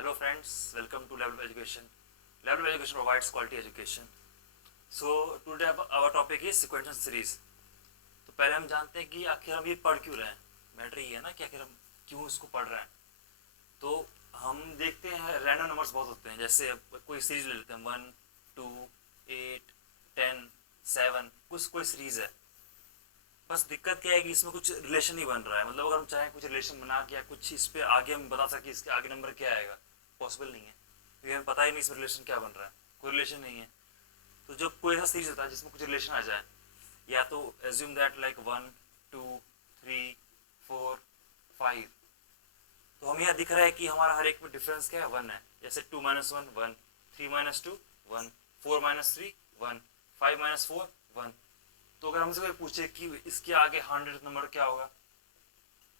Hello friends, welcome to Level of Education. Level of Education provides quality education. So today our topic is sequential series. तो पहले हम जानते हैं कि आखिर हम ये पढ़ क्यों रहे हैं. मैटर ये है ना कि आखिर हम क्यों इसको पढ़ रहे हैं. तो हम देखते हैं रैंडम नंबर्स बहुत होते हैं. जैसे कोई सीरीज ले लेते हैं 1, 2, 8, 10, 7 कुछ कोई सीरीज है. बस दिक्कत क्या है कि इसमें कुछ रिलेशन नहीं बन रहा है. मतलब अगर हम चाहें कुछ रिलेशन बना के या कुछ इस पे आगे हम बता सके इसके आगे नंबर क्या आएगा, पॉसिबल नहीं है क्योंकि हमें पता ही नहीं इसमें रिलेशन क्या बन रहा है. कोई रिलेशन नहीं है. तो जब कोई ऐसा सीरीज होता है जिसमें कुछ रिलेशन आ जाए, या तो एज्यूम दैट लाइक 1, 2, 3, 4, 5, तो हमें यहाँ दिख रहा है कि हमारा हर एक में डिफरेंस क्या है, 1 है. जैसे 2 - 1 1, 3 - 2 1, 4 - 3 1, 5 - 4 1. तो अगर हमसे कोई पूछे कि इसके आगे 100th नंबर क्या होगा,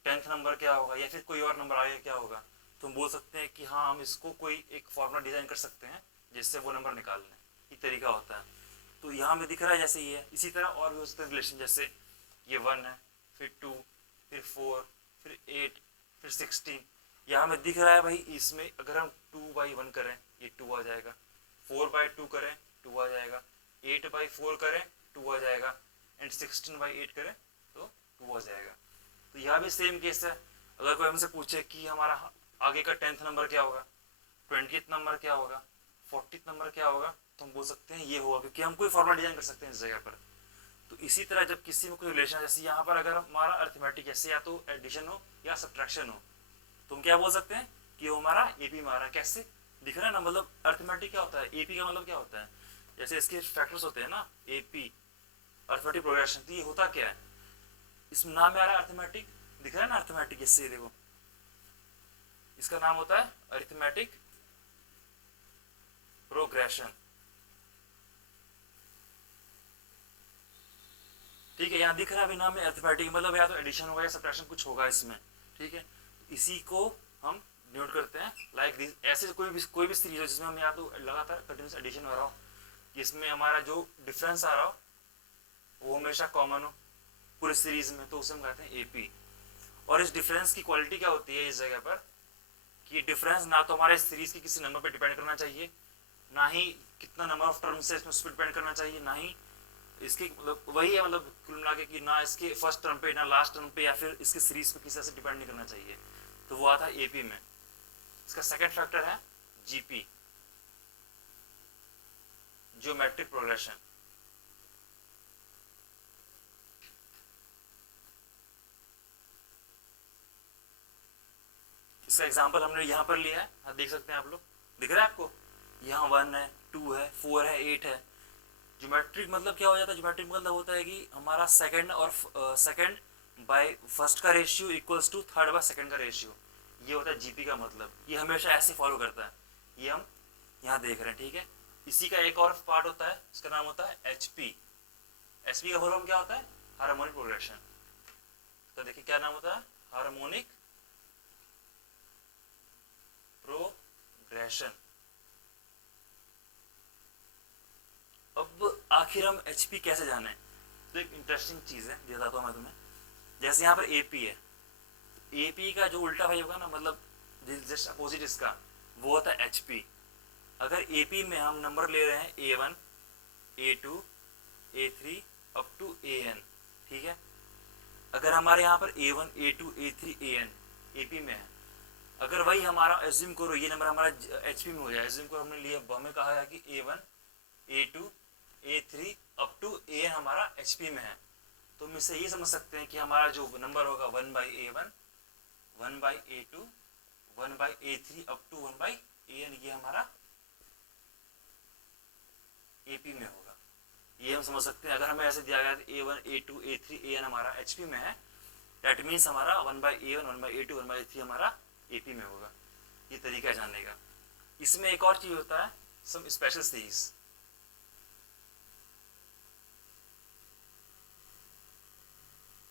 10th नंबर क्या होगा, या फिर कोई और नंबर आगे क्या होगा, तो हम बोल सकते हैं कि हाँ हम इसको कोई एक फॉर्मूला डिजाइन कर सकते हैं जिससे वो नंबर निकाल लें. ये तरीका होता है. तो यहाँ में दिख रहा है जैसे ये है. इसी तरह और भी हो सकते हैं रिलेशन. जैसे ये 1 है, फिर 2, फिर 4, फिर 8, फिर 16. यहाँ में दिख रहा है भाई इसमें अगर हम 2/1 करें ये 2 आ जाएगा, 4/2 करें 2 आ जाएगा, 8/4 करें 2 आ जाएगा, एंड 16/8 करें तो 2 आ जाएगा. तो यहाँ भी सेम केस है. अगर कोई हमसे पूछे कि हमारा आगे का 10th नंबर क्या होगा, 20th नंबर क्या होगा, 40th नंबर क्या होगा, तो हम बोल सकते हैं ये होगा, क्योंकि हम कोई फॉर्मूला डिजाइन कर सकते हैं इस जगह पर. तो इसी तरह जब किसी में कोई रिलेशन, जैसे यहाँ पर अगर हमारा अर्थमेटिक जैसे या तो एडिशन हो या सब्ट्रैक्शन हो, तो हम क्या बोल सकते हैं कि वो हमारा एपी में आ रहा है. कैसे दिख रहा है ना. मतलब अर्थमेटिक क्या होता है, एपी का मतलब क्या होता है. जैसे इसके फैक्टर्स होते हैं ना, एपी अर्थमेटिक प्रोग्रेशन. तो ये होता क्या है, इसमें नाम में आ रहा है अर्थमेटिक. दिख रहा है ना अर्थमेटिक. इससे देखो इसका नाम होता है अरिथमेटिक प्रोग्रेशन. ठीक है, यहाँ दिख रहा है नाम में अरिथमेटिक, मतलब या तो एडिशन होगा या सब्ट्रैक्शन कुछ होगा इसमें. ठीक है, इसी को हम नोट करते हैं लाइक दिस. ऐसे कोई भी सीरीज हो जिसमें हम या तो लगातार कंटिन्यूस एडिशन हो रहा हो, जिसमें हमारा जो डिफरेंस आ रहा हो वो हमेशा कॉमन हो पूरे सीरीज में, तो उसे हम कहते हैं एपी. और इस डिफरेंस की क्वालिटी क्या होती है इस जगह पर, कि डिफरेंस ना तो हमारे सीरीज के किसी नंबर पे डिपेंड करना चाहिए, ना ही कितना नंबर ऑफ टर्म्स है इसमें उस पर डिपेंड करना चाहिए, ना ही इसके मतलब वही है, मतलब कुल मिला के कि ना इसके फर्स्ट टर्म पे ना लास्ट टर्म पे या फिर इसके सीरीज पे किसी से डिपेंड नहीं करना चाहिए. तो वो आता है एपी में. इसका सेकंड फैक्टर है जीपी, ज्योमेट्रिक प्रोग्रेशन. इसका एग्जांपल हमने यहाँ पर लिया है, देख सकते हैं आप लोग. दिख रहा है आपको, यहाँ 1 है, 2 है, 4 है, 8 है. ज्योमेट्रिक मतलब क्या हो जाता है, ज्योमेट्रिक मतलब होता है कि हमारा सेकंड और सेकंड बाय फर्स्ट का ratio equals to third by second का रेशियो. ये होता है जीपी का मतलब. ये हमेशा ऐसे फॉलो करता है. ये हम यहाँ देख रहे हैं. ठीक है, इसी का एक और पार्ट होता है, इसका नाम होता है एचपी. एचपी का फुल फॉर्म क्या होता है, हार्मोनिक प्रोग्रेशन. तो देखिए क्या नाम होता है, हार्मोनिक प्रोग्रेशन. अब आखिर हम एचपी कैसे जाने. तो एक इंटरेस्टिंग चीज है बताता हूँ मैं तुम्हें. जैसे यहाँ पर एपी है, एपी का जो उल्टा भाई होगा ना, मतलब जस्ट अपोजिट इसका, वो होता है एचपी. अगर एपी में हम नंबर ले रहे हैं A1, A2, A3 up to AN. ठीक है, अगर हमारे यहाँ पर A1, A2, A3, AN AP में है, अगर वही हमारा एज्यूम करो ये नंबर हमारा एचपी में हो जाए, एज्यूम करो हमने लिया, हमें कहा है कि A1, A2, A3 up to AN हमारा एचपी में है, तो हम इससे ये समझ सकते हैं कि हमारा जो नंबर होगा 1/A1, 1/A2, 1/A3 up to 1/AN, ये हमारा एपी में होगा. ये हम समझ सकते हैं. अगर हमें ऐसे दिया गया A1, A2, A3, AN हमारा एचपी में है, दैट मीन्स हमारा 1/A1, 1/A2, 1/A3 हमारा एपी में होगा. ये तरीका है जानने का. इसमें एक और चीज होता है, सम स्पेशल सीरीज.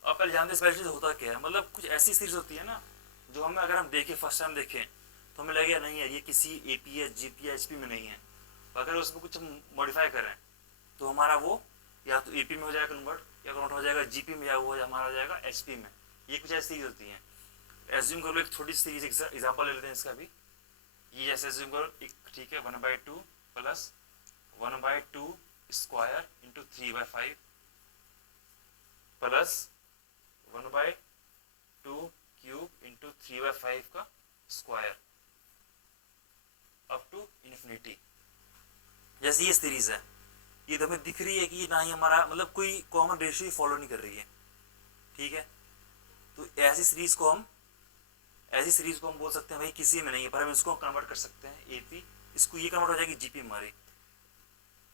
आप पहले जानते स्पेशल सीरीज होता क्या है. मतलब कुछ ऐसी सीरीज होती है ना जो हमें अगर हम देखें फर्स्ट टाइम देखें तो हमें लगेगा नहीं है ये किसी एपी या जीपी या एचपी में नहीं है. अगर उसमें कुछ हम मॉडिफाई करें तो हमारा वो या तो एपी में हो जाएगा कन्वर्ट, या कन्वर्ट हो जाएगा जीपी में, या वो हमारा हो जाएगा एचपी में. ये कुछ ऐसी सीरीज होती हैं. एज्यूम कर लो एक छोटी सीरीज एग्जांपल ले लेते हैं इसका भी. ये जैसे एज्यूम करो ठीक है 1/2 plus 1/2 square into 3/5 plus 1/2 cube into 3/5 का स्क्वायर अप टू इन्फिनिटी। जैसे ये सीरीज है, ये तो हमें दिख रही है कि ना ही हमारा मतलब कोई कॉमन रेशियो फॉलो नहीं कर रही है, ठीक है। तो ऐसी सीरीज को हम बोल सकते हैं भाई किसी में नहीं है, पर हम इसको कन्वर्ट कर सकते हैं एपी, इसको ये कन्वर्ट हो जाएगी जीपी हमारी,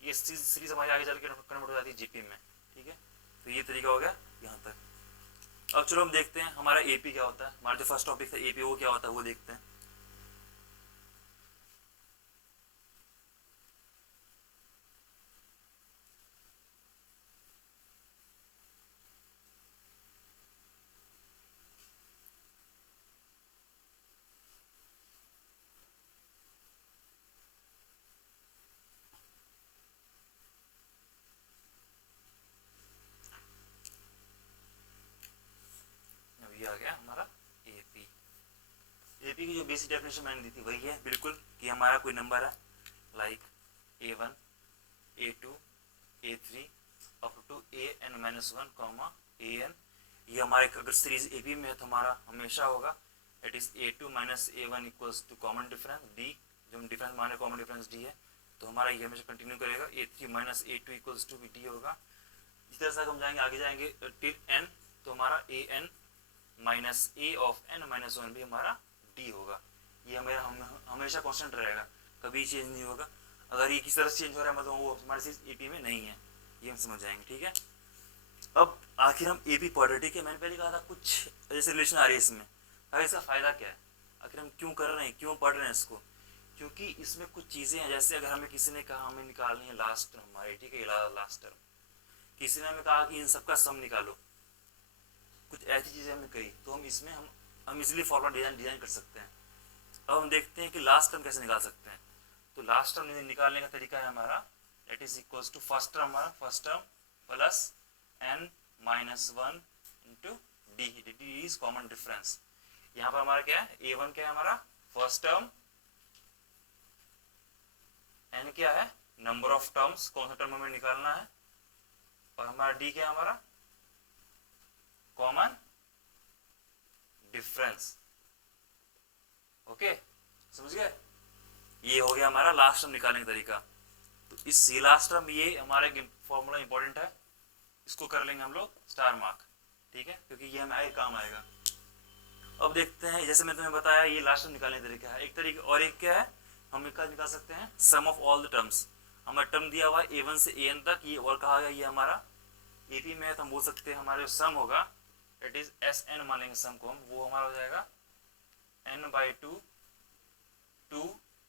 ये सीरीज हमारी आगे चल के कन्वर्ट हो जाती है जीपी में, ठीक है। तो ये तरीका हो गया यहाँ तक। अब चलो हम देखते हैं हमारा एपी क्या होता है, हमारा जो फर्स्ट टॉपिक था एपी वो क्या होता है वो देखते हैं। ये आ गया हमारा एपी। एपी की जो बेसिक डेफिनेशन मैंने दी थी वही है बिल्कुल, कि हमारा कोई नंबर है like a1 a2 a3 up to an-1 comma an, ये हमारे अगर सीरीज एपी में है तो हमारा हमेशा होगा it is a2 minus a1 equals to common difference d, जो हम डिफरेंस माने कॉमन डिफरेंस d है, तो हमारा ये हमेशा कंटिन्यू करेगा। a3 minus a2 equals to d होगा। इस तरह से हम जाएंगे आगे जाएंगे टिल n, तो हमारा an minus a of n-1 भी हमारा d होगा। ये हमेशा कांस्टेंट रहेगा, कभी चेंज नहीं होगा। अगर ये किसी तरह से चेंज हो रहा है मतलब वो हमारे चीज एपी में नहीं है, ये हम समझ जाएंगे, ठीक है। अब आखिर हम एपी पढ़ रहे, ठीक है। मैंने पहले कहा था कुछ जैसे रिलेशन आ रही है इसमें, अगर इसका फायदा क्या है, आखिर हम क्यों कर रहे हैं, क्यों पढ़ रहे हैं इसको, क्योंकि इसमें कुछ चीजें हैं। जैसे अगर हमें किसी ने कहा हमें निकालनी है लास्ट टर्म हमारी, ठीक है, लास्ट टर्म, किसी ने हमें कहा कि इन सबका सम निकालो, कुछ ऐसी चीजें हमें कही, तो हम इसमें हम इजिली फॉर्मूला डिजाइन कर सकते हैं। अब हम देखते हैं कि लास्ट टर्म कैसे निकाल सकते हैं। तो लास्ट टर्म निकालने का तरीका है हमारा that is equals to first term, हमारा first term plus n-1 into d is common difference. यहाँ पर हमारा क्या है, a1 क्या है हमारा फर्स्ट टर्म, n क्या है नंबर ऑफ टर्म्स, कौन सा टर्म हमें निकालना है, और हमारा d क्या है हमारा कॉमन डिफरेंस। ओके, समझ गए। ये हो गया हमारा लास्ट टर्म निकालने का तरीका। तो इस लास्ट टर्म ये हमारा फॉर्मूला इंपॉर्टेंट है, इसको कर लेंगे हम लोग स्टार मार्क, ठीक है, क्योंकि ये हमें आगे काम आएगा। अब देखते हैं, जैसे मैं तुम्हें बताया ये लास्ट टर्म निकालने का तरीका है एक तरीका, और एक क्या है, हम निकाल सकते हैं सम ऑफ ऑल द टर्म्स। हमारा टर्म दिया हुआ है a1 से an तक, ये और कहा गया ये हमारा एपी में है, तो हम बोल सकते हैं हमारे सम होगा इट इज Sn मान लेंगे सम को हम, वो हमारा हो जाएगा n/2 2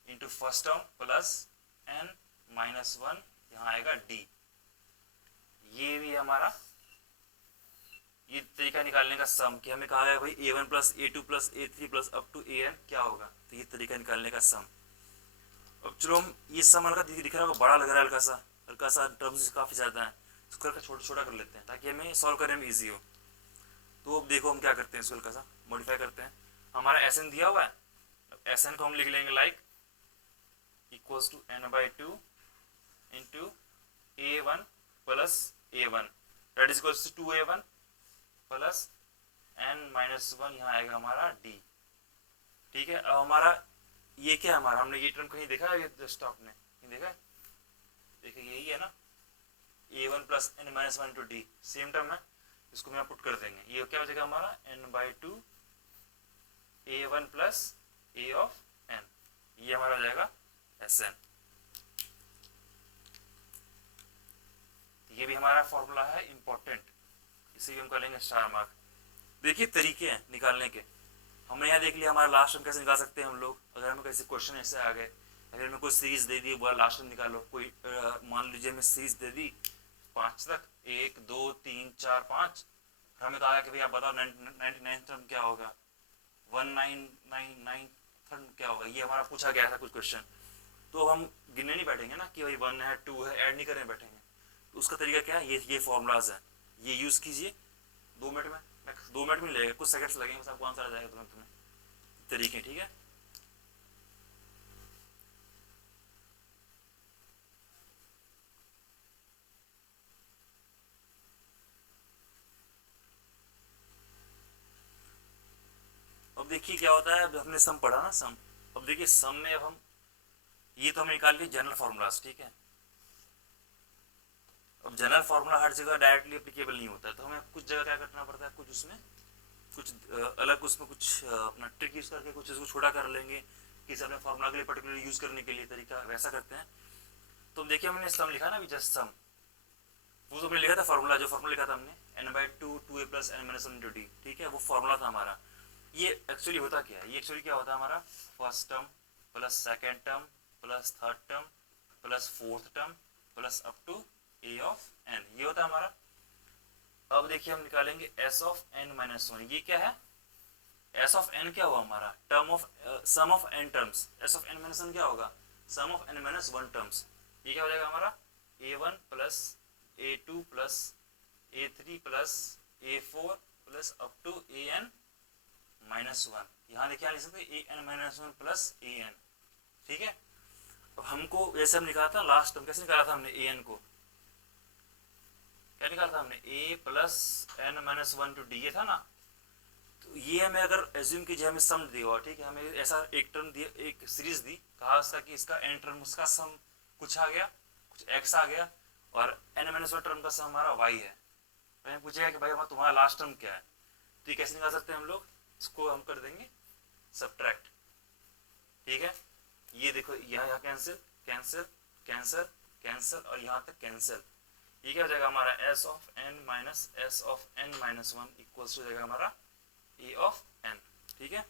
into first term plus n-1, यहाँ आएगा d। ये भी हमारा ये तरीका निकालने का सम, कि हमें कहा गया भाई a1 plus a2 plus a3 plus up to an क्या होगा, तो ये तरीका निकालने का सम। अब चलो हम ये सम हल्का दिख रहा है, बड़ा लग रहा है हल्का सा टर्म्स काफी ज्यादा है, इसको हल्का छोटा छोटा कर लेते हैं ताकि हमें सॉल्व करने में इजी हो। तो अब देखो हम क्या करते हैं, इसको हल्का सा मॉडिफाई करते हैं। हमारा Sn दिया हुआ है, Sn को हम लिख लेंगे like equals to n/2 into a1 plus a1 that is equals to 2a1 plus n-1, यहाँ आएगा हमारा d, ठीक है। अब हमारा ये क्या है, हमारा हमने ये टर्म कहीं देखा है, ये जस्ट आपने कहीं देखा है, देखिए यही है ना a1 plus n-1 into d, same term है, इसको हम पुट कर देंगे। ये क्या हो जाएगा हमारा n/2 a1 plus a of n, ये हमारा हो जाएगा Sn। ये भी हमारा फॉर्मूला है इंपॉर्टेंट, इसे भी हम कर लेंगे स्टार मार्क। देखिए तरीके हैं निकालने के, हमने यहाँ देख लिया हमारा लास्ट टर्म कैसे निकाल सकते हैं हम लोग। अगर हमें कैसे क्वेश्चन ऐसे आ गए, अगर हमें कोई सीरीज दे दी बोला लास्ट टर्म निकालो, कोई मान लीजिए हमें सीरीज दे दी 5 तक 1 2 3 4 5, हमें कहा कि भाई आप बताओ 99 टर्म क्या होगा, 1999 टर्म क्या होगा, ये हमारा पूछा गया था कुछ क्वेश्चन। तो अब हम गिनने नहीं बैठेंगे ना कि भाई 1 है 2 है, ऐड नहीं करने बैठेंगे। तो उसका तरीका क्या है, ये फॉर्मूलाज है, ये यूज कीजिए 2 मिनट में, 2 मिनट में लगेगा, कुछ सेकंड्स लगेंगे बस आपको आंसर आ जाएगा तुरंत में तरीके, ठीक है। अब देखिए क्या होता है, अब हमने सम पढ़ा ना, सम। अब देखिए सम में अब हम ये तो हम निकाल लिए जनरल फॉर्मूलाज, ठीक है। अब जनरल फार्मूला हर जगह डायरेक्टली एप्लीकेबल नहीं होता है, तो हमें कुछ जगह क्या करना पड़ता है, कुछ उसमें कुछ अलग उसमें कुछ अपना ट्रिक यूज करके कुछ इसको छोटा कर लेंगे, किसी अपने फार्मूला के लिए पर्टिकुलर यूज करने के लिए तरीका वैसा करते हैं। तो देखिए हमने सम लिखा ना अभी, जस्ट सम, वो तो हमने लिखा था फार्मूला, जो फार्मूला लिखा था हमने n/2 2a + n - 1 × d, ठीक है, वो फार्मूला था हमारा। ये एक्चुअली होता क्या है, ये एक्चुअली क्या होता है हमारा, first term plus second term plus third term plus fourth term plus up to a of n, ये होता है हमारा। अब देखिए हम निकालेंगे s ऑफ n - 1, ये क्या है, s ऑफ n क्या हुआ हमारा, term of sum of n terms, s of n - 1 क्या होगा, सम ऑफ n - 1 टर्म्स। ये क्या हो जाएगा हमारा, a1 plus a2 plus a3 plus a4 plus up to an - 1। यहाँ देखिए लिख सकते an - 1 प्लस an, ठीक है। अब हमको जैसे हम निकाला था लास्ट टर्म, कैसे निकाला था हमने an को, क्या निकाला था हमने, a प्लस n - 1 × d, ये था ना। तो ये हमें अगर एज्यूम कीजिए हमें सम दिया हुआ, ठीक है, हमें ऐसा एक टर्म दिया, एक सीरीज दी, कहा उसका कि इसका n टर्म उसका सम कुछ आ गया, कुछ x आ गया, और n - 1 टर्म का सम हमारा y है। तो हमें पूछेगा कि भाई हमारा तुम्हारा लास्ट टर्म क्या है, तो ये कैसे निकाल सकते हैं हम लोग, इसको हम कर देंगे सब्ट्रैक्ट, ठीक है। ये देखो यहाँ कैंसिल कैंसिल कैंसिल कैंसिल और यहाँ तक कैंसिल, ये क्या हो जाएगा हमारा s of n minus s of n - 1 equals हो जाएगा हमारा a ऑफ n, ठीक है।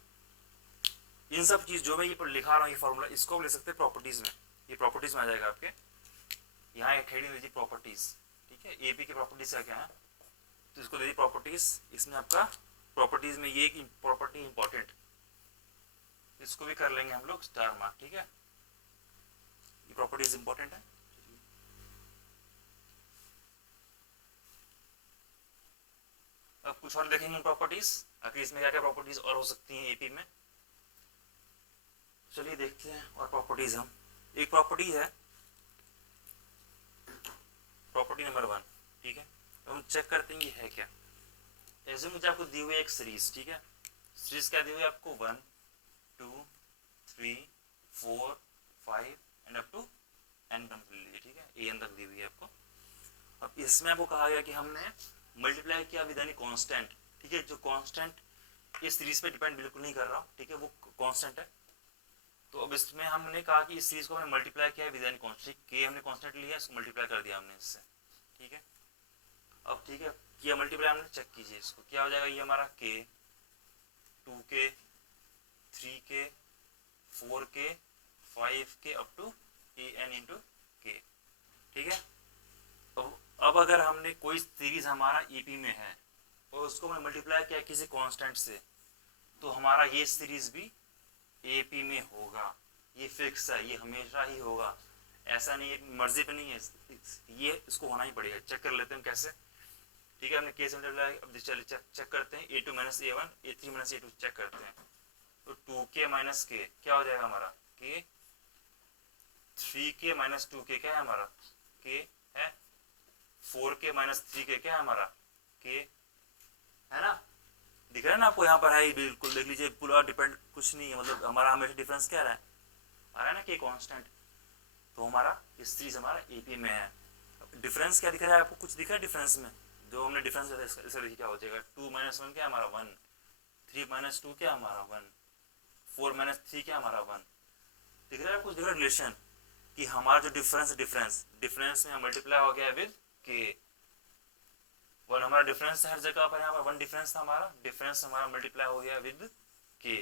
इन सब चीज जो मैं ये लिखा रहा हूँ, ये फॉर्मूला, इसको ले सकते हैं प्रॉपर्टीज में, ये प्रॉपर्टीज में आ जाएगा आपके, यहाँ एक हेडिंग दीजिए प्रॉपर्टीज, ठीक है। एपी की प्रॉपर्टीज क्या है, तो इसको दीजिए प्रॉपर्टीज, इसमें आपका प्रॉपर्टीज में ये एक प्रॉपर्टी इंपॉर्टेंट, इसको भी कर लेंगे हम लोग स्टार मार्क, ठीक है, ये प्रॉपर्टीज इंपॉर्टेंट है। अब कुछ और देखेंगे प्रॉपर्टीज, आखिर इसमें क्या क्या प्रॉपर्टीज और हो सकती हैं एपी में, चलिए देखते हैं। और प्रॉपर्टीज हम, एक प्रॉपर्टी है प्रॉपर्टी नंबर 1, ठीक है, तो हम चेक करते हैं ये है क्या। ऐसे मुझे आपको दी हुई एक सीरीज, ठीक है, सीरीज क्या दी हुई है आपको, 1 2 3 4 5 and up to n term ले लीजिए, ठीक है, an तक दी हुई है आपको। अब इसमें आपको कहा गया कि हमने मल्टीप्लाई किया विद एनी कांस्टेंट, ठीक है, जो कांस्टेंट इस सीरीज पे डिपेंड बिल्कुल नहीं कर रहा हूँ, ठीक है, वो कांस्टेंट है। तो अब इसमें हमने कहा कि इस सीरीज को हमने मल्टीप्लाई किया विद एनी कांस्टेंट, के हमने कांस्टेंट लिया, इसको मल्टीप्लाई कर दिया हमने इससे, ठीक है। अब ठीक है, किया मल्टीप्लाई हमने, चेक कीजिए इसको, क्या हो जाएगा, ये हमारा k 2k 3k 4k 5k up to an into k, ठीक है। अब अगर हमने कोई सीरीज हमारा ईपी में है और उसको हमने मल्टीप्लाई किया किसी कांस्टेंट से, तो हमारा ये सीरीज भी एपी में होगा, ये फिक्स है, ये हमेशा ही होगा, ऐसा नहीं है मर्जी पे नहीं है, ये इसको होना ही पड़ेगा। चेक कर लेते हैं कैसे, ठीक है, हमने के से मल्टीप्लाई, अब चलिए चेक करते हैं, a2 minus a1 a3 minus a2 check करते हैं, तो 2k माइनस k क्या हो जाएगा हमारा, k 3k माइनस 2k क्या है हमारा, k है, 4k माइनस 3k क्या है हमारा, k है ना, दिख रहा है ना आपको, यहाँ पर है बिल्कुल, देख लीजिए पूरा डिपेंड कुछ नहीं है, मतलब हमारा हमेशा डिफरेंस क्या आ रहा है ना, k कांस्टेंट, तो हमारा इस सीरीज हमारा एपी में है। डिफरेंस क्या दिख रहा है आपको, कुछ दिख रहा है डिफरेंस में, जो हमने डिफरेंस इसका देखिए क्या हो जाएगा, 2 माइनस 1 क्या हमारा 1, 3 माइनस 2 क्या हमारा 1, 4 माइनस 3 क्या हमारा 1, दिख रहा है कुछ, दिख रहा है रिलेशन कि हमारा जो डिफरेंस में मल्टीप्लाई हो गया विद के, 1 हमारा डिफरेंस हर जगह पर, यहाँ पर 1 डिफरेंस था हमारा, डिफरेंस हमारा मल्टीप्लाई हो गया विद के,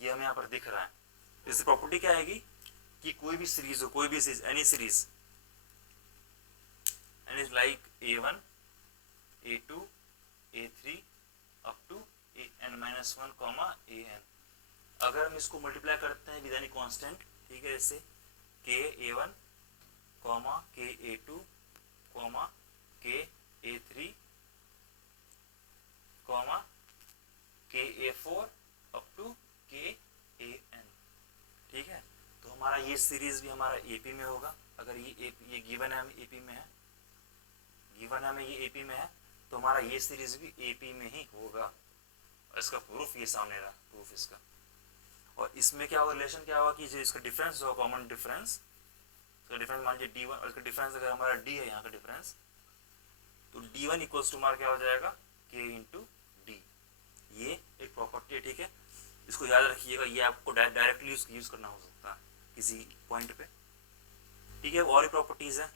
ये हमें यहाँ पर दिख रहा है। इसकी प्रॉपर्टी क्या आएगी कि कोई भी सीरीज हो, कोई भी series, any series, and is like a1 a2 a3 up to an - 1 an, अगर हम इसको मल्टीप्लाई करते हैं विद एनी कांस्टेंट, ठीक है, जैसे k a1 k a2 k a3 k a4 up to k an, ठीक है, तो हमारा ये सीरीज भी हमारा एपी में होगा। अगर ये गिवन है, हमें एपी में है, गिवन है हमें ये एपी में है, तो हमारा ये सीरीज भी एपी में ही होगा। और इसका प्रूफ ये सामने रहा, प्रूफ इसका। और इसमें क्या होगा, रिलेशन क्या होगा कि जो इसका डिफरेंस होगा, कॉमन डिफरेंस, इसका डिफरेंस मान लीजिए D1 और इसका डिफरेंस अगर हमारा D है यहाँ का डिफरेंस, तो D1 इक्वल्स टू हमारा क्या हो जाएगा K इंटू डी। ये एक प्रॉपर्टी है, ठीक है, इसको याद रखिएगा, ये आपको डायरेक्टली यूज करना हो सकता है किसी पॉइंट पे, ठीक है। और भी प्रॉपर्टीज है,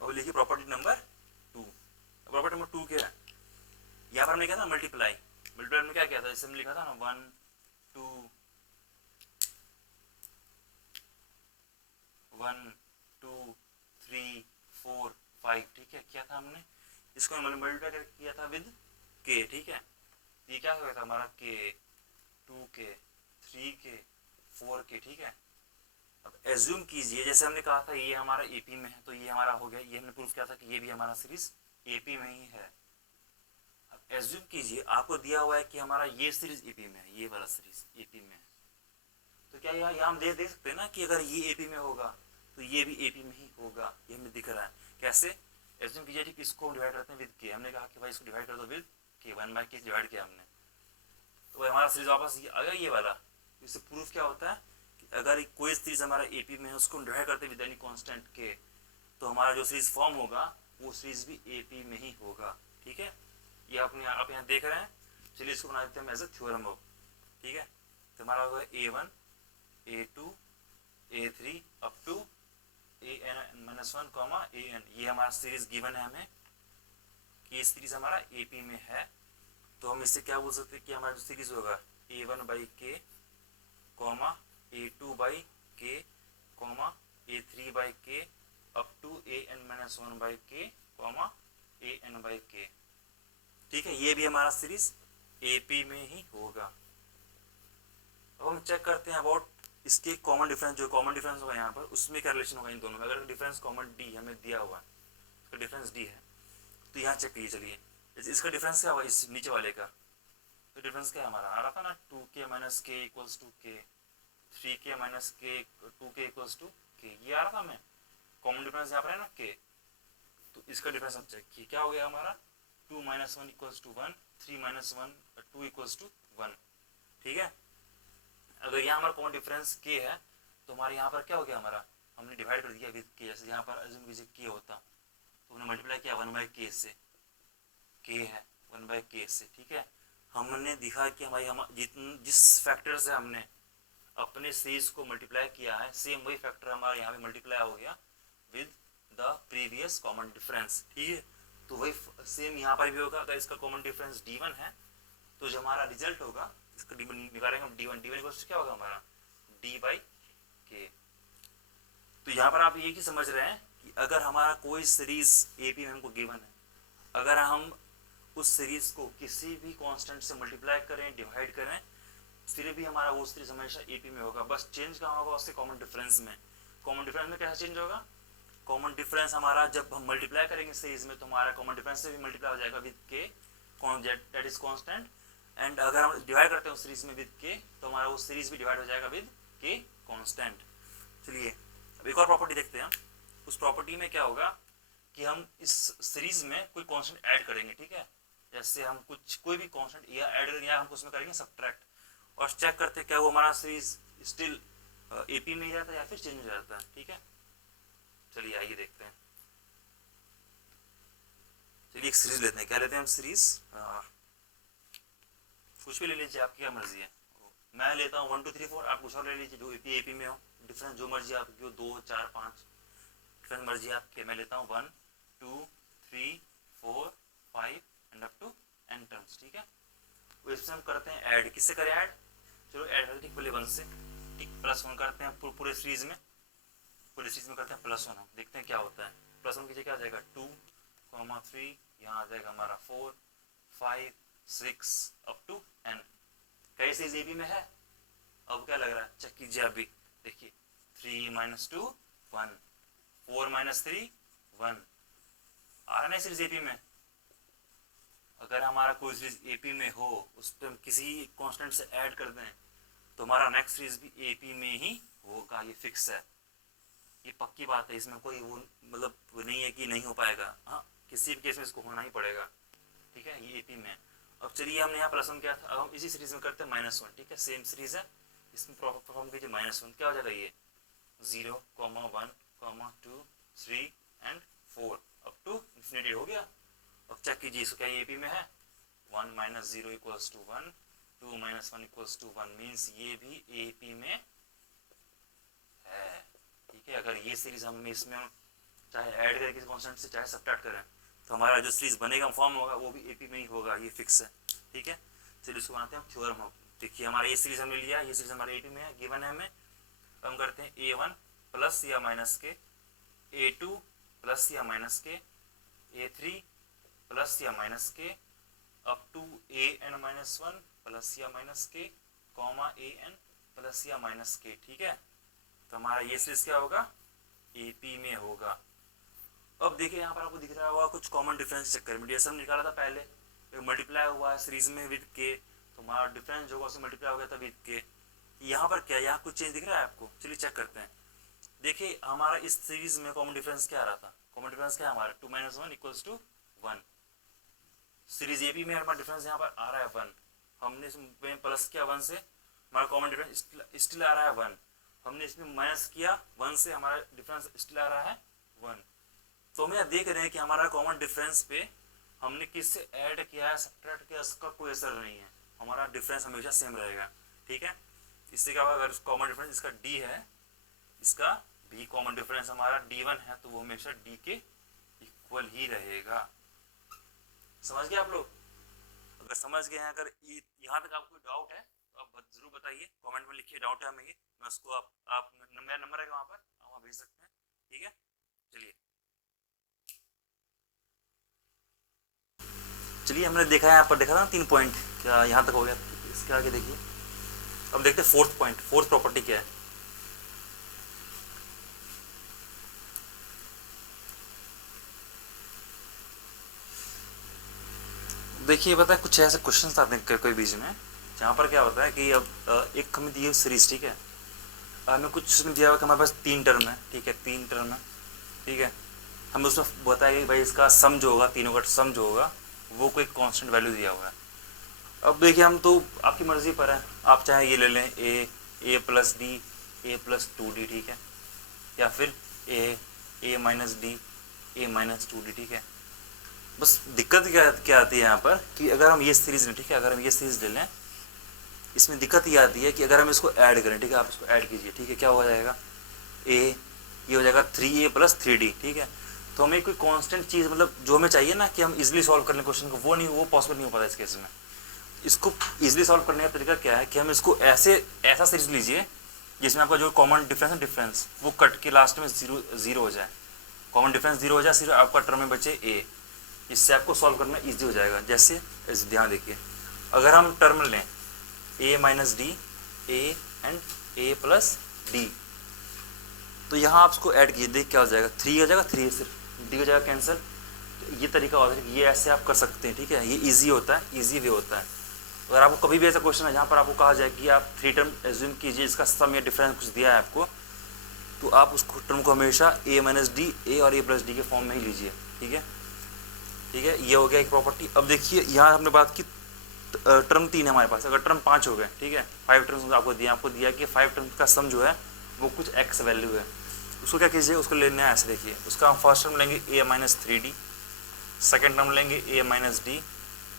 और लिखिए प्रॉपर्टी नंबर 2। प्रॉपर्टी नंबर 2 क्या है, यहाँ पर हमने क्या था मल्टीप्लाई, मल्टीप्लाई में क्या किया था, जैसे हमने लिखा था ना 1 2 1 2 3 4 5, ठीक है, क्या था हमने इसको मल्टीप्लाई किया था विद k, ठीक है। ये क्या हो गया था हमारा k 2k 3k 4k, ठीक है। अब एज्यूम कीजिए जैसे हमने कहा था ये हमारा एपी में है, तो ये हमारा हो गया, ये हमने प्रूफ किया था कि ये भी हमारा सीरीज एपी में ही है। अब एज्यूम कीजिए आपको दिया हुआ है कि हमारा ये सीरीज एपी में है, ये वाला सीरीज एपी में है, तो क्या यहाँ हम देख सकते हैं ना कि अगर ये एपी में होगा तो ये भी एपी में ही होगा, ये हमें दिख रहा है। कैसे, एज्यूम कीजिए कि इसको हम डिवाइड करते हैं विद के, हमने कहा कि भाई इसको डिवाइड कर दो विद के, 1/k डिवाइड किया हमने, तो हमारा सीरीज वापस अगर ये वाला, इससे प्रूफ क्या होता है कि अगर कोई सीरीज हमारा एपी में है उसको हम डिवाइड करते हैं विद एनी कांस्टेंट के, तो हमारा जो सीरीज फॉर्म होगा वो सीरीज भी एपी में ही होगा, ठीक है। ये आप यहाँ देख रहे हैं, चलिए इसको बना देते हैं एज अ थ्योरम अब, ठीक है। तो हमारा होगा A1 A2 A3 up to AN-1 AN, ये हमारा सीरीज गिवन है हमें कि ये सीरीज हमारा एपी में है, तो हम इससे क्या बोल सकते हैं कि हमारा जो सीरीज होगा A1/k A2/k A3/k up to AN-1/k AN/k, ठीक है, ये भी हमारा सीरीज एपी में ही होगा। अब हम चेक करते हैं अबाउट इसके कॉमन डिफरेंस, जो कॉमन डिफरेंस होगा यहाँ पर उसमें क्या रिलेशन होगा इन दोनों में। अगर डिफरेंस कॉमन डी हमें दिया हुआ है, इसका डिफरेंस डी है, तो यहाँ चेक कीजिए, चलिए इसका डिफरेंस क्या होगा इस नीचे वाले का, तो डिफरेंस क्या हमारा आ रहा था ना 2k - k equals to k, 3k - k 2k equals to k, ये आ रहा था हमें कॉमन डिफरेंस यहाँ पर है ना k, तो इसका डिफरेंस हम चेक किए, क्या हो गया हमारा 2 - 1 इक्वल्स टू 1, 3 - 1 2 इक्वल्स टू 1, ठीक है। अगर यहाँ हमारा कॉमन डिफरेंस k है तो हमारे यहाँ पर क्या हो गया हमारा, हमने डिवाइड कर दिया विद k, जैसे यहाँ पर अज्यूम कीजिए k होता तो हमने मल्टीप्लाई किया 1/k से, k है 1/k से, ठीक है। हमने दिखा कि हमारी जिस फैक्टर से हमने अपने सीरीज को मल्टीप्लाई किया है सेम वही फैक्टर हमारा यहाँ पे मल्टीप्लाई हो गया with the previous common difference, ठीक है। तो वही सेम यहाँ पर भी होगा, अगर इसका कॉमन डिफरेंस d1 है तो जो हमारा रिजल्ट होगा इसका निकालेंगे हम d1 इक्वल्स क्या होगा हमारा d/k। तो यहाँ पर आप ये की समझ रहे हैं कि अगर हमारा कोई सीरीज एपी में हमको गिवन है, अगर हम उस सीरीज को किसी भी कांस्टेंट से मल्टीप्लाई करें डिवाइड करें फिर भी हमारा वो सीरीज हमेशा एपी में होगा, बस चेंज कहाँ होगा उसके कॉमन डिफरेंस में। कॉमन डिफरेंस में कैसा चेंज होगा, कॉमन डिफरेंस हमारा जब हम मल्टीप्लाई करेंगे सीरीज में तो हमारा कॉमन डिफरेंस से भी मल्टीप्लाई हो जाएगा विद के, दैट इज कांस्टेंट, एंड अगर हम डिवाइड करते हैं उस सीरीज में विद के तो हमारा वो सीरीज भी डिवाइड हो जाएगा विद के कांस्टेंट। चलिए अब एक और प्रॉपर्टी देखते हैं, उस प्रॉपर्टी में क्या होगा कि हम इस सीरीज में कोई कांस्टेंट ऐड करेंगे, ठीक है, जैसे हम कोई भी कांस्टेंट या ऐड करेंगे या हम उसमें करेंगे सब्ट्रैक्ट, और चेक करते हैं क्या वो हमारा सीरीज स्टिल एपी में ही रहता है या फिर चेंज हो जाता है, ठीक है। चलिए आइए देखते हैं, चलिए एक सीरीज लेते हैं, क्या लेते हैं हम सीरीज, कुछ भी ले लीजिए आपकी क्या मर्जी है, मैं लेता हूँ 1 2 3 4, आप कुछ और ले लीजिए जो एपी में हो, डिफरेंस जो मर्जी आपकी हो 2 4 5 डिफरेंस मर्जी आपके, मैं लेता हूँ 1 2 3 4 5 and up to n terms, ठीक है। वो इससे हम करते हैं ऐड, किससे करें ऐड, चलो ऐड करते हैं पहले 1 से, ठीक, +1 करते हैं पूरे सीरीज में करते हैं +1, हम देखते हैं क्या होता है। +1 कीजिए क्या आ जाएगा 2 3, यहाँ आ जाएगा हमारा 4 5 6 अप टू n, कई सीरीज एबी में है। अब क्या लग रहा है चेक कीजिए अभी, देखिए 3 - 2 1 4 - 3 1 आ रहा है सीरीज एपी में। अगर हमारा कोई सीरीज एपी में हो उस पर हम किसी कांस्टेंट से ऐड कर दें तो हमारा नेक्स्ट सीरीज भी एपी में ही होगा, ये फिक्स है। ये पक्की बात है, इसमें कोई वो मतलब वो नहीं है कि नहीं हो पाएगा, हाँ किसी भी केस में इसको होना ही पड़ेगा, ठीक है। ये AP में है। अब चलिए हमने यहाँ प्लस वन किया था, अब हम इसी सीरीज में करते हैं -1, ठीक है, सेम सीरीज है, इसमें परफॉर्म कीजिए -1, क्या हो जाएगा ये 0, 1, 2, 3 एंड 4 अप टू इन्फिनिटी हो गया। अब चेक कीजिए इसको, क्या ये AP में है, 1 - 0 = 1, 2 - 1 = 1, मीन्स ये भी AP में है, ठीक है। अगर ये सीरीज हम इसमें चाहे ऐड करें किसी कॉन्स्टेंट से चाहे सब्ट्रैक्ट करें तो हमारा जो सीरीज बनेगा फॉर्म होगा वो भी AP में ही होगा, ये फिक्स है, ठीक है। चलिए इसको बनाते हैं हम थ्योरम। देखिए हमारा ये सीरीज हमने लिया, ये सीरीज हमारे AP में है, गिवन है हमें। हम करते हैं A1 प्लस या माइनस के, A2 प्लस या माइनस के, A3 प्लस या माइनस के, अप टू AN-1 प्लस या माइनस के, AN प्लस या माइनस के, ठीक है। तो हमारा ये सीरीज क्या होगा, AP में होगा। अब देखिए यहाँ पर आपको दिख रहा होगा कुछ कॉमन डिफरेंस चेक करें, जैसे हम निकाला था पहले, मल्टीप्लाई हुआ है सीरीज में विद के, तो हमारा डिफरेंस जो होगा उसमें मल्टीप्लाई हो गया था विद के। यहाँ पर क्या, यहाँ कुछ चेंज दिख रहा है आपको, चलिए चेक करते हैं। देखिए हमारा इस सीरीज में कॉमन डिफरेंस क्या आ रहा था, कॉमन डिफरेंस क्या है हमारा 2 - 1 = 1। सीरीज AP में हमारा डिफरेंस यहाँ पर आ रहा है 1, हमने इसमें प्लस किया 1 से, हमारा कॉमन डिफरेंस स्टिल आ रहा है 1, हमने इसमें माइनस किया 1 से, हमारा डिफरेंस स्टिल आ रहा है 1। तो हम यहाँ देख रहे हैं कि हमारा कॉमन डिफरेंस पे हमने किससे ऐड किया है सब्ट्रैक्ट किया, उसका कोई असर नहीं है, हमारा डिफरेंस हमेशा सेम रहेगा, ठीक है। इससे क्या होगा, अगर कॉमन डिफरेंस इसका D है, इसका भी कॉमन डिफरेंस हमारा D1 है, तो वो हमेशा D के इक्वल ही रहेगा। समझ गए आप लोग? अगर समझ गए हैं, अगर यहाँ तक आपको डाउट है तो आप जरूर बताइए, कमेंट में लिखिए डाउट है हमें, ये मैं उसको आप मेरा नंबर है वहाँ पर, आप वहाँ भेज सकते हैं, ठीक है। चलिए हमने देखा है यहाँ पर, देखा था 3 पॉइंट, क्या यहाँ तक हो गया, इसके आगे देखिए। अब देखते हैं फोर्थ पॉइंट, फोर्थ प्रॉपर्टी क्या है। देखिए पता है कुछ ऐसे क्वेश्चन आते हैं कोई बीच में, जहाँ पर क्या होता है कि अब एक हमें दी है सीरीज, ठीक है, हमें कुछ उसमें दिया हुआ कि हमारे पास 3 टर्म है, ठीक है, 3 टर्म है, ठीक है। हमें उसमें बताया कि भाई इसका सम जो होगा, तीनों का सम जो होगा वो कोई कांस्टेंट वैल्यू दिया हुआ है। अब देखिए हम तो आपकी मर्ज़ी पर है, आप चाहे ये ले लें a + d a + 2d, ठीक है, या फिर a - d a - 2d, ठीक है। बस दिक्कत क्या आती है यहाँ पर कि अगर हम ये सीरीज लें, ठीक है, अगर हम ये सीरीज ले लें, इसमें दिक्कत ये आती है कि अगर हम इसको ऐड करें, ठीक है, आप इसको ऐड कीजिए, ठीक है, क्या हो जाएगा ये हो जाएगा 3a + 3d, ठीक है। तो हमें कोई कांस्टेंट चीज़ मतलब जो हमें चाहिए ना कि हम इजीली सॉल्व कर लें क्वेश्चन को, वो पॉसिबल नहीं हो पाता इस केस में। इसको इजीली सॉल्व करने का तरीका क्या है कि हम इसको ऐसा सीरीज लीजिए जिसमें आपका जो कॉमन डिफरेंस है, डिफरेंस वो कट के लास्ट में जीरो हो जाए, कॉमन डिफरेंस 0 हो जाए, सिर्फ आपका टर्म में बचे a, इससे आपको सॉल्व करना ईजी हो जाएगा। जैसे ध्यान देखिए, अगर हम टर्म लें a - d a and a + d, तो यहाँ आप उसको ऐड कीजिए, देख क्या हो जाएगा, 3 हो जाएगा, 3 सिर्फ d हो जाएगा कैंसिल। तो ये तरीका होता है, ये ऐसे आप कर सकते हैं, ठीक है, ये ईजी होता है, ईजी वे होता है। अगर आपको कभी भी ऐसा क्वेश्चन है जहाँ पर आपको कहा जाए कि आप 3 टर्म एज्यूम कीजिए, इसका सम या डिफरेंस कुछ दिया है आपको, तो आप उस टर्म को हमेशा a - d a और a + d के फॉर्म में ही लीजिए, ठीक है, ठीक है। ये हो गया एक प्रॉपर्टी। अब देखिए यहाँ हमने बात की टर्म 3 है हमारे पास, अगर टर्म 5 हो गए, ठीक है, 5 टर्म्स आपको दिया कि 5 टर्म्स का सम जो है वो कुछ x वैल्यू है, उसको क्या कीजिए, उसको लेना है ऐसे, देखिए उसका हम फर्स्ट टर्म लेंगे a - 3d, सेकेंड टर्म लेंगे a - d,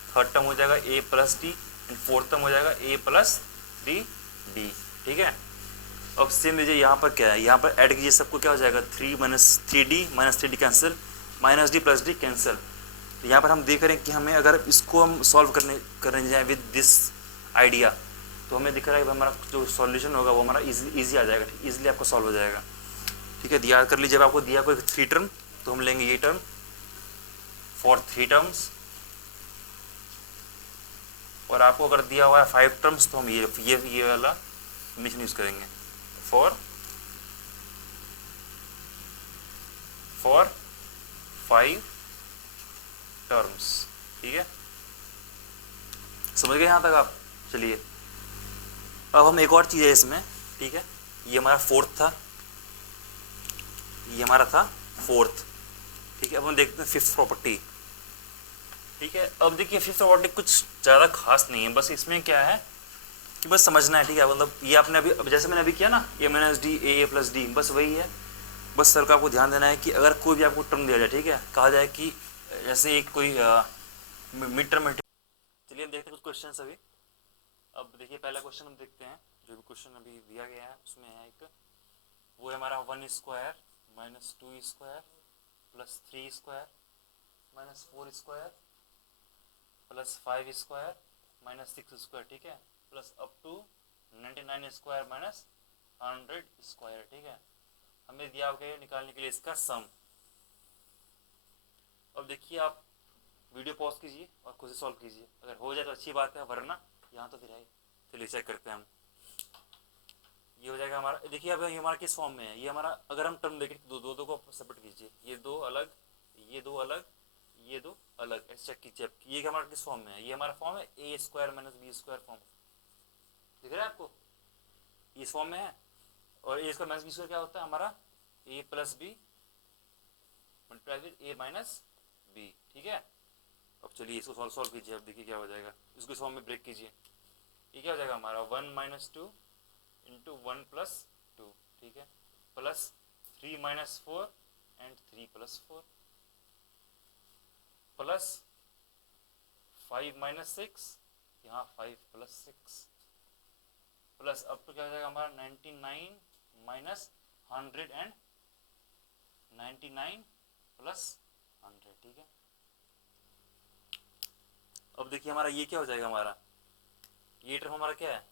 थर्ड टर्म हो जाएगा a + d and fourth term हो जाएगा a + 3d, ठीक है। अब सेम लीजिए यहाँ पर क्या है, यहाँ पर ऐड कीजिए सबको, क्या हो जाएगा 3 - 3d - 3d cancel, -d + d cancel. तो यहाँ पर हम देख रहे हैं कि हमें अगर इसको हम सॉल्व करने जाएँ विद दिस आइडिया, तो हमें दिख रहा है कि हमारा जो सॉल्यूशन होगा वो हमारा इजी आ जाएगा, ईजिली आपको सॉल्व हो जाएगा, ठीक है। याद कर लीजिए, जब आपको दिया कोई 3 टर्म तो हम लेंगे ये टर्म फॉर 3 टर्म्स, और आपको अगर दिया हुआ है 5 टर्म्स तो हम ये वाला मिशन यूज करेंगे फॉर 5 टर्म्स, ठीक है। समझ गए यहाँ तक आप? चलिए अब हम एक और चीज़ है इसमें, ठीक है, ये हमारा फोर्थ था, ये हमारा था फोर्थ, ठीक है। अब हम देखते हैं फिफ्थ प्रॉपर्टी, ठीक है। अब देखिए फिफ्थ प्रॉपर्टी कुछ ज़्यादा खास नहीं है, बस इसमें क्या है कि बस समझना है, ठीक है। मतलब ये आपने अभी जैसे मैंने अभी किया ना, a minus d a plus d, बस वही है। बस सर को आपको ध्यान देना है कि अगर कोई भी आपको टर्म दिया जाए, ठीक है, कहा जाए कि जैसे एक कोई मिड टर्म, चलिए हम देखते हैं कुछ क्वेश्चन अभी। अब देखिए पहला क्वेश्चन हम देखते हैं, जो भी क्वेश्चन अभी दिया गया है उसमें है एक, वो है हमारा 1 square minus 2 square plus 3 square minus 4 square plus 5 square minus 6 square, ठीक है, plus up to 99 square minus 100 square, ठीक है। हमें दिया गया निकालने के लिए इसका सम। अब देखिए आप वीडियो पॉज कीजिए और खुद से सॉल्व कीजिए, अगर हो जाए तो अच्छी बात है, वरना यहाँ तो फिर है। चलिए चेक करते हैं हम। ये हो जाएगा हमारा, देखिए अब ये हमारा किस फॉर्म में है, ये हमारा अगर हम टर्म देखें तो दो को सेपरेट कीजिए, ये दो अलग, ये दो अलग, ये दो अलग, ऐसे चेक कीजिए। ये हमारा किस फॉर्म में है, ये हमारा फॉर्म है a square minus b square form, दिख रहा है आपको, इस फॉर्म में है। और a square minus b square क्या होता है हमारा, a plus b multiply with a minus b, ठीक है। अब चलिए इसको सॉल्व कीजिए, अब देखिए क्या हो जाएगा, इसको इस फॉर्म में ब्रेक कीजिए। ये क्या हो जाएगा हमारा 1 माइनस 2 इंटू 1 प्लस 2, ठीक है, plus 3 minus 4 and 3 plus 4 plus 5 minus 6, यहाँ 5 प्लस 6 प्लस अब तो क्या हो जाएगा हमारा 99 माइनस 100 एंड 99 प्लस 100, ठीक है। अब देखिए हमारा ये क्या हो जाएगा हमारा, ये टर्म हमारा क्या है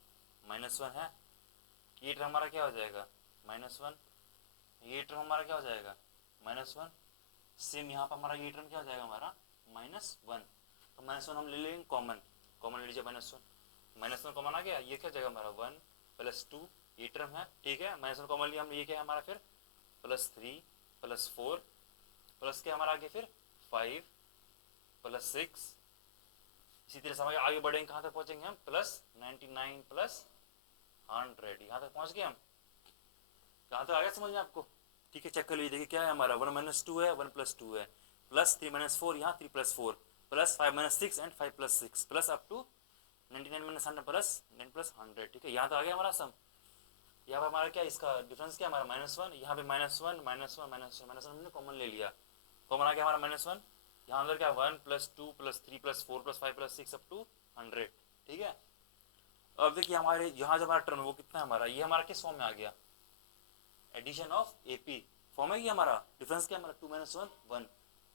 -1 है, ये टर्म हमारा क्या हो जाएगा -1, ये टर्म हमारा क्या हो जाएगा -1, सेम यहाँ पर हमारा ये टर्म क्या हो जाएगा हमारा -1, तो -1 हम ले लेंगे कॉमन, कॉमन ले लीजिए -1 कॉमन आ गया, ये क्या हो जाएगा हमारा 1 प्लस 2, ये टर्म है, ठीक है, -1 कॉमन लिया हम, ये क्या है हमारा फिर प्लस 3 प्लस 4 प्लस क्या हमारा आगे फिर 5 प्लस 6, इसी तरह से आगे बढ़ेंगे, कहाँ तक पहुंचेंगे हम प्लस 99 प्लस 100, यहाँ तक पहुंच गए हम। कहाँ तक आ गया समझ में आपको, ठीक है। चेक कर लीजिए, देखिए क्या है हमारा 1 माइनस 2 है, 1 प्लस 2 है, प्लस 3 माइनस 4, यहाँ 3 plus 4 plus 5 minus 6 and 5 plus 6 plus up to 99 minus 100 plus 9 plus 100, ठीक है। यहाँ तक आ गया हमारा सम। यहाँ पर हमारा क्या इसका डिफरेंस क्या हमारा -1, यहाँ पे -1 -1 -1 हमने कॉमन ले लिया, कॉमन आ गया हमारा -1, यहाँ अंदर क्या 1 plus 2 plus 3 plus 4 plus 5 plus 6 up to 100, ठीक है। अब देखिए हमारे यहाँ जो हमारा टर्म वो कितना है हमारा, ये हमारा किस फॉर्म में आ गया, एडिशन ऑफ एपी फॉर्म है ये हमारा। डिफरेंस क्या है हमारा 2 माइनस 1 1,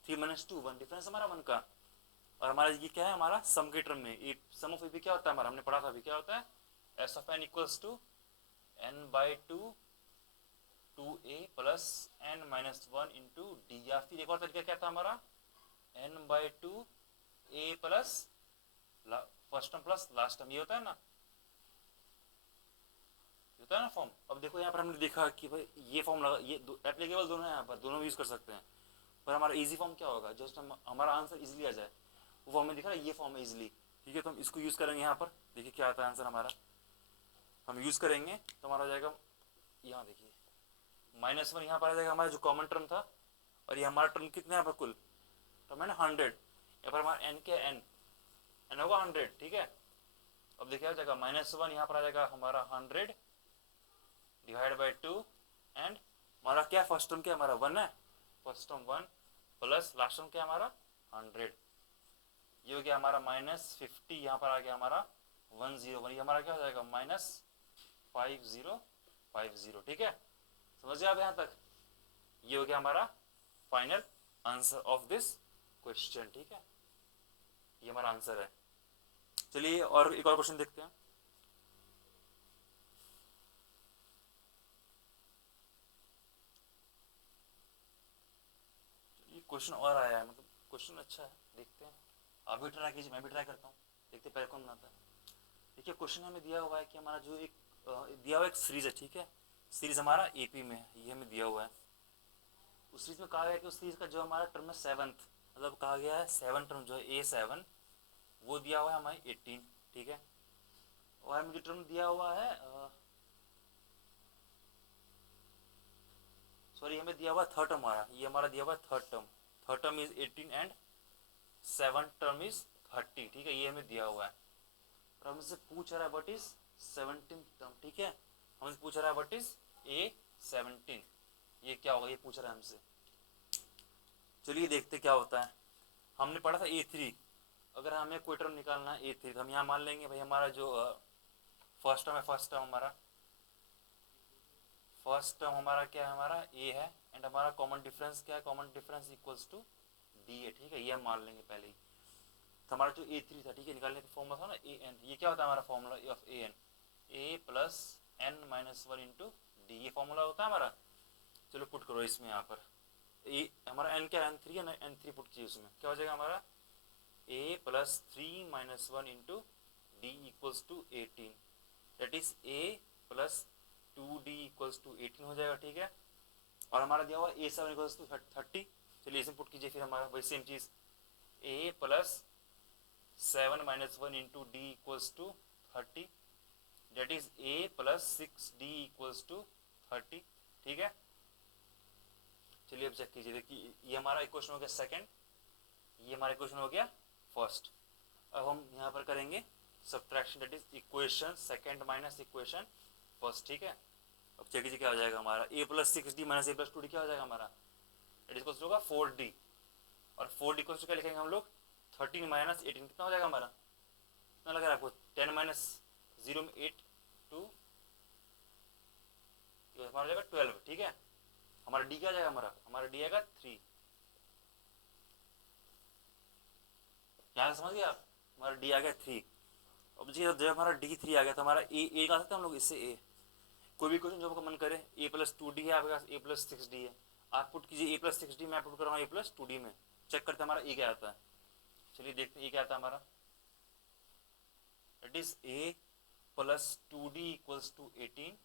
3 माइनस 2 1, डिफरेंस हमारा 1 का। और हमारा ये क्या है हमारा सम के टर्म में, सम ऑफ एपी क्या होता है हमारा, हमने पढ़ा था अभी, क्या होता है S of N equals to n/2 2a plus n-1 into D, या फिर एक और तरीका क्या था हमारा n/2 a plus first term plus last term, ये होता है ना, होता है ना फॉर्म। अब देखो यहाँ पर हमने देखा कि भाई ये फॉर्म लगा, ये एप्लीकेबल दोनों है, यहाँ पर दोनों यूज कर सकते हैं, पर हमारा इजी फॉर्म क्या होगा, जस्ट हमारा आंसर इजीली आ जाए, वो फॉर्म में दिख रहा है, ये फॉर्म है इजीली, ठीक है। तो हम इसको यूज करेंगे यहाँ पर, देखिए क्या आता है आंसर हमारा, हम यूज करेंगे तो हमारा हो जाएगा, यहाँ देखिए -1 यहाँ पर आ जाएगा हमारा जो कॉमन टर्म था, और ये हमारा टर्म कितना है यहाँ पर कुल टर्म है ना 100, यहाँ पर हमारा n क्या n होगा 100, ठीक है। अब देखिए आ जाएगा -1 यहाँ पर आ जाएगा हमारा 100 डिवाइड बाई 2 एंड हमारा क्या फर्स्ट टर्म क्या हमारा 1 है, first term 1 plus last term क्या हमारा 100, ये हो गया हमारा -50, यहाँ पर आ गया हमारा 101, ये हमारा क्या हो जाएगा -5050, ठीक है। समझिए आप यहाँ तक, ये हो गया हमारा final answer of this question, ठीक है, ये हमारा आंसर है। चलिए और एक और क्वेश्चन देखते हैं। ये क्वेश्चन और आया है, मतलब क्वेश्चन अच्छा है, देखते हैं, आप भी ट्राई कीजिए, मैं भी ट्राई करता हूँ, देखते पहले कौन बनाता है। देखिए क्वेश्चन हमें दिया हुआ है कि हमारा जो एक दिया हुआ एक सीरीज है, ठीक है, सीरीज हमारा एपी में है, ये हमें दिया हुआ है। उस सीरीज में कहा गया कि उस सीरीज का जो हमारा टर्म है 7th, मतलब कहा गया है 7 टर्म जो है A7 वो दिया हुआ है हमारे 18, ठीक है। और हमें जो टर्म दिया हुआ है सॉरी हमें दिया हुआ थर्ड टर्म हमारा, ये हमारा दिया हुआ third term is 18 and 7 term is 30, ठीक है, ये हमें दिया हुआ है। और हमसे पूछ रहा है व्हाट इज 17 टर्म, ठीक है, हमसे पूछ रहा है व्हाट इज A17, ये क्या होगा, ये पूछ रहा है हमसे। चलिए देखते क्या होता है। हमने पढ़ा था A3, अगर हमें कोई टर्म निकालना है A3 तो हम यहाँ मान लेंगे भाई हमारा जो फर्स्ट टर्म है, फर्स्ट टर्म हमारा क्या है, हमारा A है, एंड हमारा कॉमन डिफरेंस क्या है, common difference equals to D है, ठीक है, ये हम मान लेंगे पहले ही। तो हमारा जो A3 था, ठीक है, निकालने का फॉर्मूला था ना AN, ये क्या होता है हमारा formula of AN, A plus N minus 1 into D, ये फॉर्मूला होता है हमारा। चलो पुट करो इसमें, यहाँ पर ए हमारा N क्या है, N3 है ना, N3 पुट कीजिए, उसमें क्या हो जाएगा हमारा A plus 3 minus 1 into D equals to 18, that is A plus 2D equals to 18 हो जाएगा, ठीक है। और हमारा दिया हुआ A7 इक्वल्स टू 30, चलिए इसमें पुट कीजिए फिर हमारा वही सेम चीज़, A plus 7 minus 1 into D equals to 30, that is A plus 6D equals to 30, ठीक है। चलिए अब चेक कीजिए, देखिए ये हमारा इक्वेशन हो गया सेकंड, ये हमारा इक्वेशन हो गया फर्स्ट। अब हम यहाँ पर करेंगे subtraction, that is equation second minus equation first, ठीक है। अब चेक कीजिए क्या हो जाएगा हमारा, A plus 6D minus A plus 2D क्या हो जाएगा हमारा, दैट इज होगा 4D, और 4D इक्वल्स टू क्या लिखेंगे हम लोग, 13 माइनस 18, कितना हो जाएगा हमारा, कितना लग रहा है आपको, 10 माइनस 0 में 8 2, हमारा हो जाएगा 12, ठीक है। हमारा D क्या जाएगा, हमारा D आएगा 3, यहाँ से समझ गए आप, हमारा D आ गया 3। अब जी जब हमारा D3 आ गया तो हमारा A कहा सकते हैं हम लोग, इससे A कोई भी क्वेश्चन जो आपका मन करे, A प्लस 2D है आपके पास, A प्लस 6D है, आप पुट कीजिए A प्लस 6D में, आप पुट कर रहा हूँ A प्लस 2D में, चेक करते हैं हमारा A क्या आता है। चलिए देखते हैं A क्या आता है हमारा, it is A plus 2D equals to 18,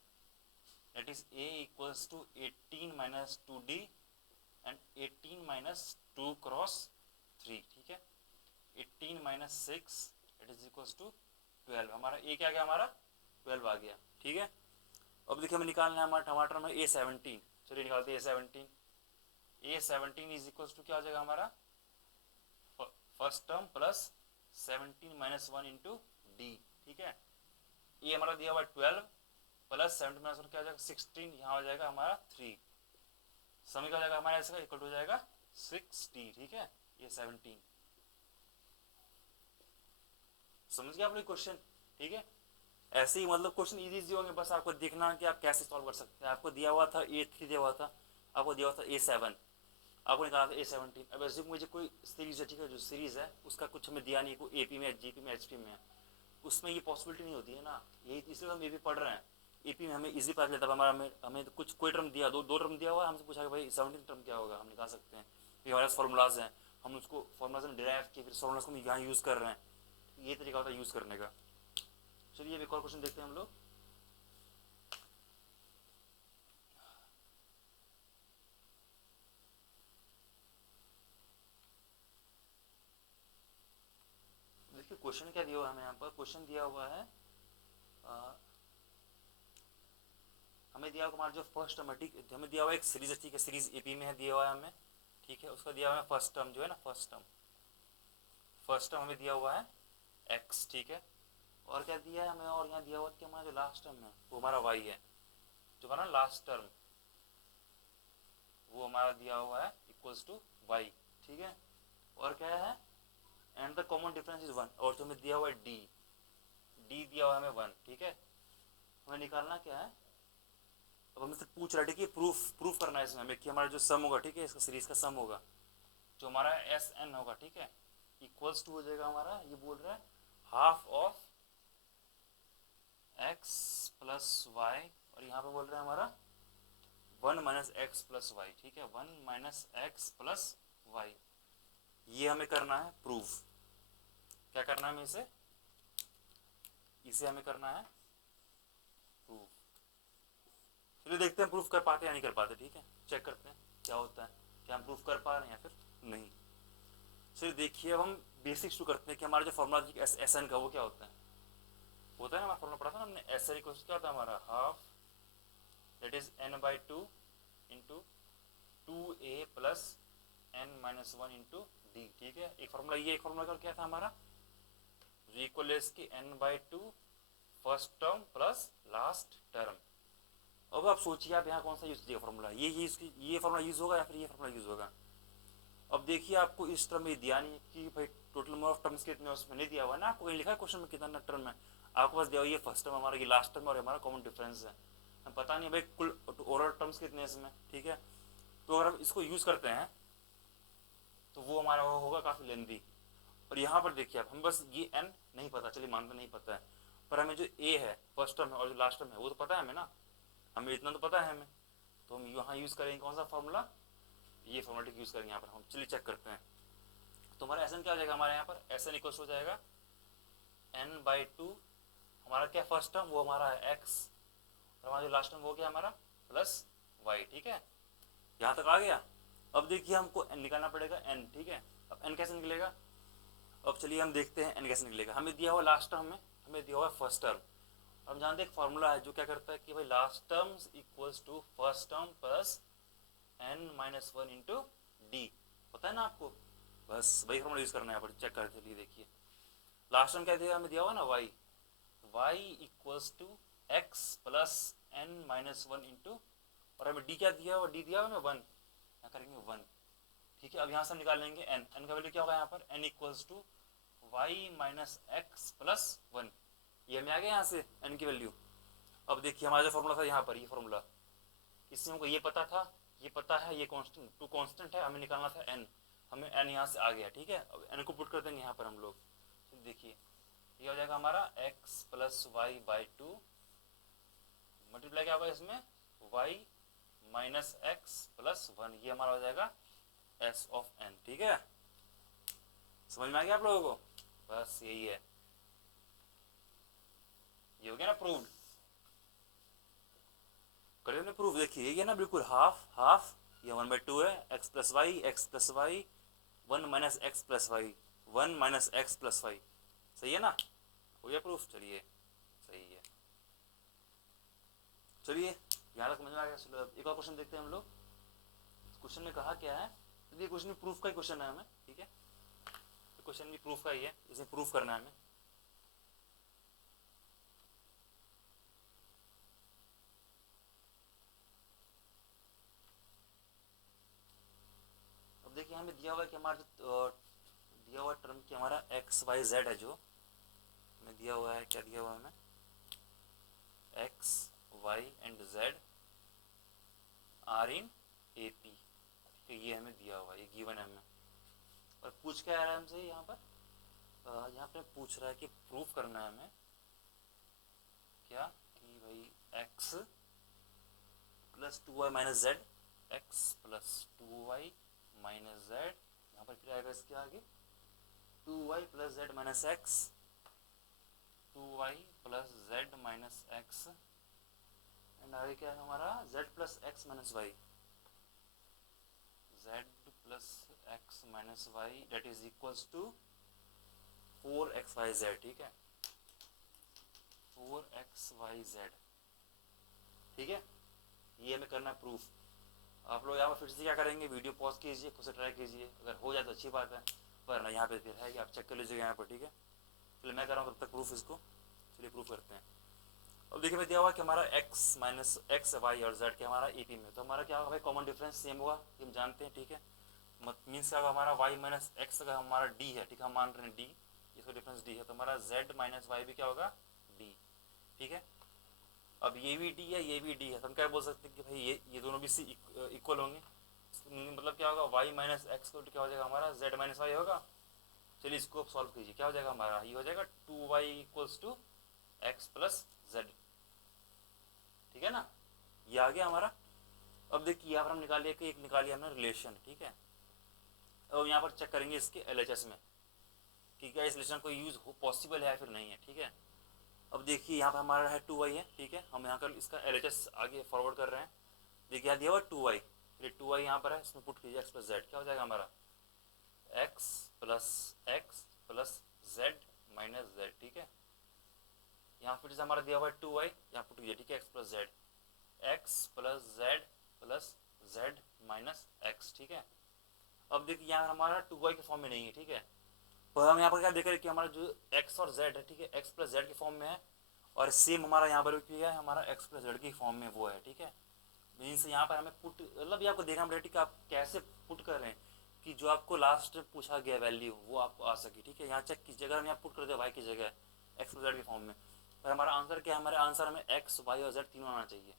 that is A equals to 18 minus 2D and 18 minus 2 cross 3, ठीक है, 18 minus 6 it is equals to 12, हमारा A क्या आ गया, हमारा 12 आ गया, ठीक है। अब देखिए हमें निकालना है हमारा टमाटर में A17, चलिए निकालते हैं A17 इज इक्वल्स टू क्या हो जाएगा हमारा, first term plus 17 minus 1 into D, ठीक है। ये हमारा दिया हुआ 12 प्लस 17 माइनस 1 क्या हो जाएगा 16, यहाँ हो जाएगा हमारा 3, समय क्या हो जाएगा हमारा इसका इक्वल हो जाएगा 60, ठीक है, ये 17, समझ गया आपने क्वेश्चन, ठीक है। ऐसे ही मतलब क्वेश्चन इजी होंगे, बस आपको देखना कि आप कैसे सॉल्व कर सकते हैं। आपको दिया हुआ था A3 दिया हुआ था, आपको दिया हुआ था A7, आपको निकाला था A17। अब ऐसे मुझे कोई सीरीज है, ठीक है, जो सीरीज है उसका कुछ हमें दिया नहीं, कोई AP में, GP में, HP में, उसमें ये पॉसिबिलिटी नहीं होती है ना, यही इसलिए हम AP पढ़ रहे हैं। AP में हमें इजी पता चलता है, हमारा हमें कुछ कोई टर्म दिया, दो टर्म दिया हुआ है, हमसे पूछा कि भाई 17 टर्म क्या होगा, हम निकाल सकते हैं, ये हमारे फॉर्मूलाज हैं, हम उसको फॉर्मूलाज में डिराइव किए, फिर फॉर्मूलाज को हम यहाँ यूज़ कर रहे हैं, ये तरीका होता है यूज़ करने का। चलिए एक और क्वेश्चन देखते हैं हम लोग। देखिए क्वेश्चन क्या दिया हुआ है हमें यहाँ पर, क्वेश्चन दिया हुआ है हमें दिया हुआ हमारा जो फर्स्ट टर्म है, ठीक है, हमें दिया हुआ एक सीरीज है, ठीक है, सीरीज AP में है, दिया हुआ है हमें, ठीक है, उसका दिया हुआ है फर्स्ट टर्म जो है ना, फर्स्ट टर्म हमें दिया हुआ है x, ठीक है, और क्या दिया है हमें, और यहाँ दिया हुआ कि हमारा जो लास्ट टर्म है वो हमारा y है, जो हमारा लास्ट टर्म वो हमारा दिया हुआ है इक्वल्स टू y, ठीक है, और क्या है, and the common difference is 1, और जो हमें दिया हुआ है d दिया हुआ है हमें 1, ठीक है। हमें निकालना क्या है, अब हमसे पूछ रहा है कि प्रूफ करना है इसमें हमें कि हमारा जो सम होगा, ठीक है, इसका सीरीज का सम होगा, जो हमारा SN होगा, ठीक है, इक्वल्स टू हो जाएगा हमारा, ये बोल रहा है half of x plus Y, और यहाँ पे बोल रहे हैं हमारा 1 माइनस एक्स प्लस वाई, ठीक है, 1 माइनस एक्स प्लस वाई, ये हमें करना है प्रूफ। क्या करना है हमें इसे हमें करना है प्रूफ। चलिए देखते हैं प्रूफ कर पाते या नहीं कर पाते, ठीक है, चेक करते हैं क्या होता है, क्या हम प्रूफ कर पा रहे हैं या फिर नहीं। चलिए देखिए अब हम बेसिक्स शुरू करते हैं कि हमारा जो फॉर्मूला SN का वो क्या होता है ना, हमारा फॉर्मूला पढ़ा था ना हमने, SN इक्वल्स क्या होता है हमारा half, that is N/2 into 2a plus n minus 1 into D, ठीक है। एक फॉर्मूला ये, एक फॉर्मूला क्या था हमारा, इक्वल की n/2 first term plus last term. अब आप सोचिए आप यहाँ कौन सा यूज कीजिएगा फॉर्मूला, ये फॉर्मूला यूज होगा या फिर ये फॉर्मूला यूज होगा। अब देखिए आपको इस टर्म में दिया नहीं कि भाई टोटल नंबर ऑफ टर्म्स कितने, उसमें नहीं दिया हुआ ना आपको, कहीं लिखा है क्वेश्चन में कितना टर्म है, आपको बस दिया हुआ ये फर्स्ट टर्म हमारा, ये लास्ट टर्म और हमारा कॉमन डिफरेंस है, हमें पता नहीं भाई कुल ओवरऑल टर्म्स कितने हैं इसमें, ठीक है। तो अगर हम इसको यूज करते हैं तो वो हमारा होगा काफी लेंदी। और यहाँ पर देखिए आप, हम बस ये n नहीं पता, चलिए मानते नहीं पता है, पर हमें जो a है फर्स्ट टर्म है और जो लास्ट टर्म है वो तो पता है हमें ना, हमें इतना तो पता है हमें, तो हम यहाँ यूज करेंगे कौन सा फॉर्मूला, ये फॉर्मेटिक यूज करेंगे यहाँ पर हम। चलिए चेक करते हैं, तो हमारा एस एन क्या हो जाएगा हमारे यहाँ पर, एस एन इक्वल हो जाएगा n/2, हमारा क्या फर्स्ट टर्म वो हमारा है x, और हमारा जो लास्ट टर्म वो क्या हमारा प्लस y, ठीक है। यहाँ तक आ गया। अब देखिए हमको n निकालना पड़ेगा n, ठीक है। अब n कैसे निकलेगा, अब चलिए हम देखते हैं n कैसे निकलेगा। हमें दिया हुआ लास्ट टर्म में, हमें दिया हुआ फर्स्ट टर्म, हम जानते हैं एक फॉर्मूला है जो क्या करता है कि भाई last term equals to first term plus n-1 into D, पता है ना आपको, बस वही फॉर्मूला यूज करना है यहाँ पर। चेक करते चलिए, देखिए लास्ट टर्म क्या दिया हमें, दिया हुआ ना y equals to x plus n-1 into, और हमें डी क्या दिया हुआ, डी दिया हुआ हमें 1, यहाँ करेंगे 1, ठीक है। अब यहाँ से हम निकाल लेंगे n का वैल्यू क्या होगा यहाँ पर, n equals to y minus X plus 1, ये हमें आ गया यहाँ से n की वैल्यू। अब देखिए हमारा जो फॉर्मूला था यहाँ पर, ये फॉर्मूला, इससे हमको ये पता था, ये पता है, ये कांस्टेंट, टू कांस्टेंट है, हमें निकालना था n, हमें n यहाँ से आ गया, ठीक है। अब n को पुट कर देंगे यहाँ पर हम लोग, तो देखिए ये हो जाएगा हमारा x plus Y by 2 multiply क्या होगा इसमें y माइनस एक्स प्लस 1, ये हमारा हो जाएगा s ऑफ n, ठीक है। समझ में आ गया आप लोगों को, बस यही है, ये हो गया ना प्रूव्ड, करें ना प्रूफ। देखिए ये ना बिल्कुल हाफ हाफ, ये 1/2 है, x plus Y 1 minus X plus Y 1 minus X plus Y, सही है ना, हो गया प्रूफ। चलिए सही है, चलिए यहाँ तक समझ में आ गया। एक और क्वेश्चन देखते हैं हम लोग, क्वेश्चन में कहा क्या है, ये क्वेश्चन प्रूफ का ही क्वेश्चन है हमें, ठीक है, क्वेश्चन भी प्रूफ का ही है, इसे प्रूफ करना है हमें। अब देखिए हमें दिया हुआ है कि हमारा जो दिया हुआ टर्म की हमारा एक्स वाई जेड है, जो हमें दिया हुआ है, क्या दिया हुआ है हमें, X Y and Z are in A P, ये हमें दिया हुआ है, ये गिवन है हमें। और पूछ क्या आ रहा है हमसे यहाँ पर, यहाँ पे पूछ रहा है कि प्रूफ करना है हमें क्या, कि भाई x plus 2y minus Z, X plus 2y minus Z, यहाँ पर फिर आएगा इसके आगे 2y plus Z minus X, 2y plus Z minus X, and आगे क्या है हमारा z plus X minus Y, z plus X minus Y that is equals to 4xyz, ठीक है, 4xyz, ठीक है। ये हमें करना है प्रूफ। आप लोग यहाँ पर फिर से क्या करेंगे, वीडियो पॉज कीजिए, खुद से ट्राई कीजिए, अगर हो जाए तो अच्छी बात है, पर ना यहाँ पे फिर है कि आप चेक कर लीजिएगा यहाँ पर, ठीक है। चलिए मैं कर रहा हूँ तब तक प्रूफ इसको, चलिए प्रूफ करते हैं। अब देखिए मैं दिया हुआ कि हमारा x माइनस एक्स वाई और z के हमारा ए पी में, तो हमारा क्या होगा भाई, कॉमन डिफरेंस सेम होगा, ये हम जानते हैं, ठीक है। मीन्स क्या होगा हमारा y माइनस एक्स का हमारा d है, ठीक है, हम मान रहे हैं d, इसका डिफरेंस d है, तो हमारा z माइनस वाई भी क्या होगा d, ठीक है। अब ये भी d है, ये भी d है, तो हम क्या बोल सकते हैं कि भाई ये दोनों भी सी इक्वल होंगे, मतलब क्या होगा y माइनस एक्स को क्या हो जाएगा हमारा z माइनस वाई होगा। चलिए इसको सॉल्व कीजिए, क्या हो जाएगा हमारा, ये हो जाएगा 2y equals to X plus Z, ठीक है ना, ये आ गया हमारा। अब देखिए यहाँ पर हम निकालिए कि एक निकालिए हमने रिलेशन, ठीक है। अब यहाँ पर चेक करेंगे इसके LHS में कि क्या इस रिलेशन को यूज हो पॉसिबल है या फिर नहीं है, ठीक है। अब देखिए यहाँ पर हमारा है 2y है, ठीक है, हम यहाँ कर इसका LHS आगे फॉरवर्ड कर रहे हैं। देखिए यहाँ दिया हुआ 2y, फिर 2y यहाँ पर है, इसमें पुट कीजिए x प्लस जेड, क्या हो जाएगा हमारा x plus Z minus Z, ठीक है। यहाँ फिर से हमारा दिया हुआ है 2y, यहाँ पुट कीजिए, ठीक है, x plus Z, x plus Z plus z minus x, ठीक है। अब देखिए यहाँ हमारा 2y के फॉर्म में नहीं है, ठीक है, तो हम यहाँ पर क्या देख रहे हैं कि हमारा जो x और z है, ठीक है, x प्लस जेड के फॉर्म में है, और सेम हमारा यहाँ पर क्या है, हमारा x प्लस जेड के फॉर्म में वो है, ठीक है। मीन्स यहाँ पर हमें पुट, मतलब ये आपको देखना पड़ेगा कि आप कैसे पुट कर रहे हैं कि जो आपको लास्ट पूछा गया वैल्यू वो आपको आ सके, ठीक है। यहाँ चेक कीजिए, अगर हम यहाँ पुट कर दे y की जगह x प्लस जेड के फॉर्म में, और हमारा आंसर क्या है, हमारे आंसर हमें x, y और z तीनों आना चाहिए।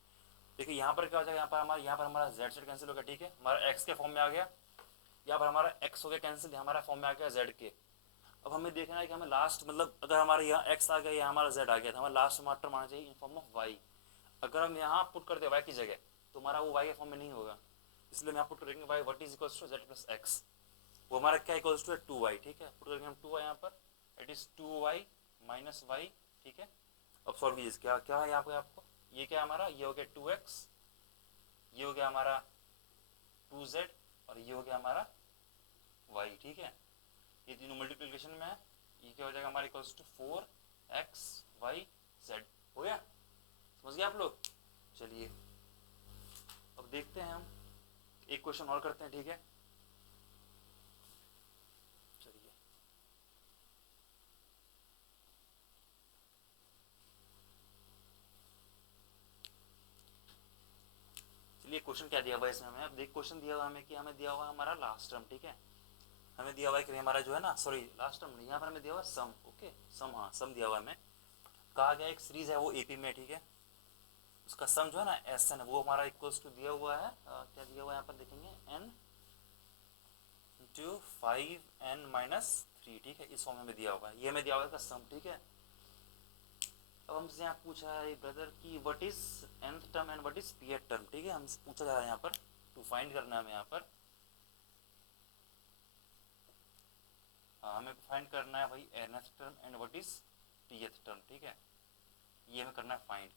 देखिए यहाँ पर क्या हो जाएगा, यहाँ पर हमारा z से कैंसिल हो गया, ठीक है, हमारा x के फॉर्म में आ गया, यहाँ पर हमारा x हो गया कैंसिल, हमारा फॉर्म में आ गया z के। अब हमें देखना है कि हमें लास्ट, मतलब अगर हमारे यहाँ x आ गया, यहाँ हमारा z आ गया, तो हमारा लास्ट हमारा टर्म आना चाहिए इन फॉर्म ऑफ y। अगर हम यहाँ पुट करते y की जगह, तो हमारा वो y के फॉर्म में नहीं होगा, इसलिए हम यहाँ पुट करेंगे y what is equals to z plus x, वो हमारा क्या इक्वल्स टू है 2y, ठीक है। पुट करेंगे हम 2y यहाँ पर, it is 2y minus y, ठीक है। अब सॉल्व कीजिए, क्या क्या है यहाँ पे आपको, ये क्या हमारा, ये हो गया 2x, ये हो गया हमारा 2z, और ये हो गया हमारा y, ठीक है। ये तीनों मल्टीप्लिकेशन में है, ये क्या हो जाएगा हमारे equals to 4x y z, हो गया, समझ गए आप लोग। चलिए अब देखते हैं हम एक क्वेश्चन और करते हैं, ठीक है। चलिए चलिए क्वेश्चन क्या दिया हुआ है इसमें हमें, अब देख क्वेश्चन दिया हुआ हमें कि हमें दिया हुआ हमारा लास्ट टर्म, ठीक है, हमें दिया हुआ है कि हमारा जो है ना, सॉरी लास्ट टर्म नहीं, यहाँ पर हमें दिया हुआ है सम, ओके सम, हाँ सम दिया हुआ है हमें, कहा गया एक सीरीज है वो एपी में, ठीक है, उसका सम जो है ना एस एन, वो हमारा इक्वल्स टू दिया हुआ है, क्या दिया हुआ है यहाँ पर देखेंगे, n इंटू 5n माइनस 3, ठीक है, इस फॉर्म में दिया हुआ है, ये हमें दिया हुआ है सम, ठीक है। अब हमसे यहाँ पूछा है ब्रदर कि what is nth term and what is pth term, ठीक है, हमसे पूछा जा रहा है यहाँ पर, टू फाइंड करना है हमें यहाँ पर, हमें फाइंड करना है भाई nth term and what is pth term, ठीक है, ये हमें करना है फाइंड।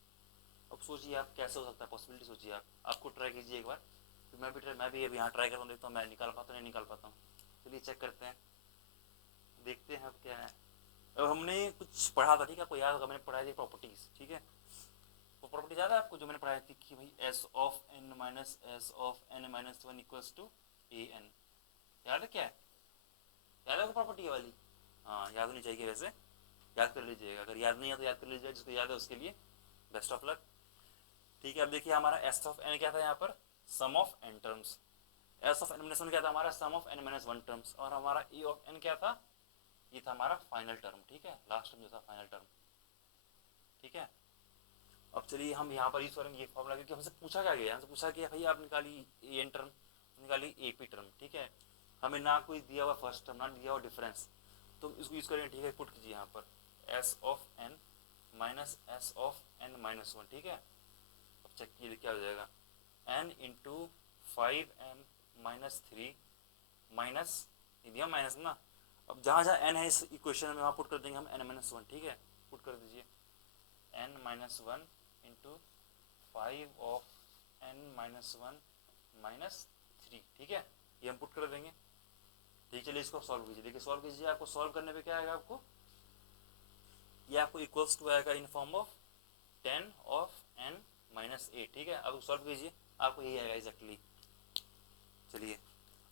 अब सोचिए आप कैसे हो सकता है, पॉसिबिलिटी सोचिए आप, आपको ट्राई कीजिए एक बार, तो मैं भी अभी यहाँ ट्राई करता हूँ, देखता हूँ मैं निकाल पाता हूँ नहीं निकाल पाता हूँ। चलिए चेक करते हैं, देखते हैं अब क्या है। अब हमने कुछ पढ़ा था, ठीक है, आपको याद होगा मैंने पढ़ाई थी प्रॉपर्टीज, ठीक है, वो प्रॉपर्टी याद है आपको जो मैंने पढ़ाई थी कि भाई S of N minus S of N minus 1 equals to A N, याद है क्या है, याद है प्रॉपर्टी वाली, हाँ याद होनी चाहिए वैसे, याद कर लीजिएगा, अगर याद नहीं है तो याद कर लीजिएगा, जिसको याद है उसके लिए बेस्ट ऑफ लक, ठीक है। अब देखिए हमारा एस ऑफ एन क्या था यहाँ पर, sum of n terms, S of N minus 1 क्या था हमारा, sum of N minus 1 terms, और हमारा ए ऑफ एन क्या था, ये था हमारा फाइनल टर्म, ठीक है, लास्ट टर्म जो था फाइनल टर्म, ठीक है। अब चलिए हम यहाँ पर यूज करेंगे ये फॉर्मूला, क्योंकि हमसे पूछा क्या गया, हमसे पूछा कि भाई आप निकाली ए एन टर्म, निकाली ए पी टर्म, ठीक है, हमें ना कोई दिया हुआ फर्स्ट टर्म, ना दिया हुआ डिफरेंस, तो इसको यूज करेंगे, ठीक है। पुट कीजिए यहाँ पर S of N minus S of N minus 1, ठीक है। अब चेक कीजिए क्या हो जाएगा, N into 5n minus 3 minus दिया माइनस ना, अब जहाँ जहाँ n है इस इक्वेशन में वहाँ पुट कर देंगे हम n माइनस 1, ठीक है, पुट कर दीजिए n minus 1 into 5 of n minus 1 minus 3, ठीक है, ये हम पुट कर देंगे, ठीक। चलिए इसको सॉल्व कीजिए, देखिए सॉल्व कीजिए, आपको सॉल्व करने पे क्या आएगा, आपको ये आपको इक्वल्स टू आएगा in form of 10 of n minus 8, ठीक है। अब सॉल्व कीजिए, आपको यही आएगा एग्जैक्टली। चलिए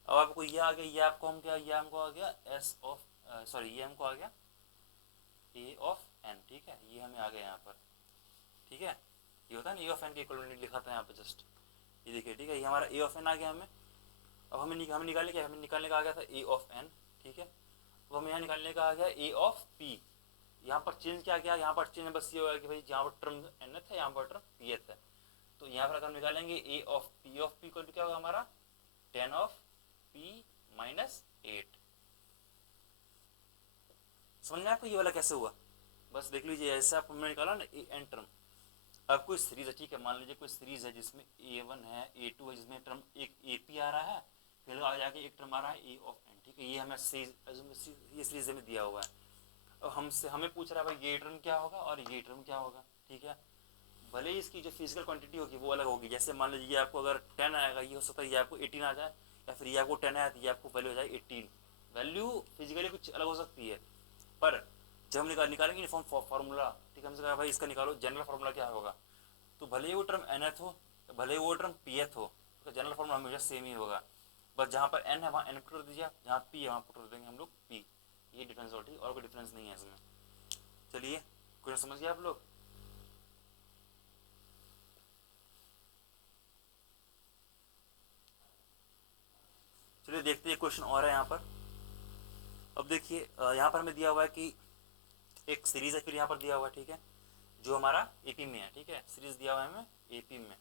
अब आपको ये आ गया, ये आपको हम क्या, ये हमको आ गया एस ऑफ, सॉरी ये हमको आ गया ए ऑफ एन, ठीक है, ये हमें आ गया यहाँ पर, ठीक है, ये होता है ना ए ऑफ एन के इक्वल लिखा था यहाँ पे जस्ट, ये देखिए, ठीक है, ये हमारा ए ऑफ एन आ गया हमें। अब हमें निकालने क्या, हमें निकालने का आ गया था ए ऑफ एन, ठीक है। अब हमें यहाँ निकालने का आ गया ए ऑफ पी, यहाँ पर चेंज क्या गया, यहाँ पर चेंज बस ये होगा कि भाई जहाँ पर टर्म एन है यहाँ पर टर्म पी है, तो यहाँ पर अगर हम निकालेंगे ए ऑफ पी को क्या होगा हमारा 10 ऑफ p माइनस 8, समझ में आपको ये वाला कैसे हुआ, बस देख लीजिए, ऐसे आप हमने निकाला ना ए एन टर्म। अब कोई सीरीज है, ठीक है, मान लीजिए कोई सीरीज है जिसमें a1 है, a2 है, जिसमें टर्म एक ap आ रहा है, फिर आ जाके एक टर्म आ रहा है a ऑफ n, ठीक है, ये हमें ये सीरीज में दिया हुआ है। अब हमसे हमें पूछ रहा है भाई ये टर्म क्या होगा और ये टर्म क्या होगा, ठीक है, भले ही इसकी जो फिजिकल क्वांटिटी होगी वो अलग होगी, जैसे मान लीजिए आपको अगर 10 आएगा, ये हो सकता है ये आपको 18 आ जाए, या फिर ये आपको 10 आया तो ये आपको वैल्यू हो जाए 18, वैल्यू फिजिकली कुछ अलग हो सकती है, पर जब हम निकालेंगे यूनिफॉर्म फार्मूला, ठीक है, हमसे कहा भाई इसका निकालो जनरल फार्मूला क्या होगा, तो भले ही वो टर्म nth हो, भले ही वो टर्म pth हो, तो जनरल फॉर्मूला हमेशा सेम ही होगा, बस जहाँ पर n है वहाँ n पुट कर दीजिए, जहाँ p है वहाँ पुट कर देंगे हम लोग p। ये डिफरेंस होती है और कोई डिफरेंस नहीं है इसमें। चलिए क्वेश्चन समझ गए आप लोग। चलिए देखते हैं क्वेश्चन और है यहाँ पर। अब देखिए यहाँ पर हमें दिया हुआ है कि एक सीरीज है, फिर यहाँ पर दिया हुआ है, ठीक है, जो हमारा एपी में है, ठीक है, सीरीज दिया हुआ है हमें एपी में।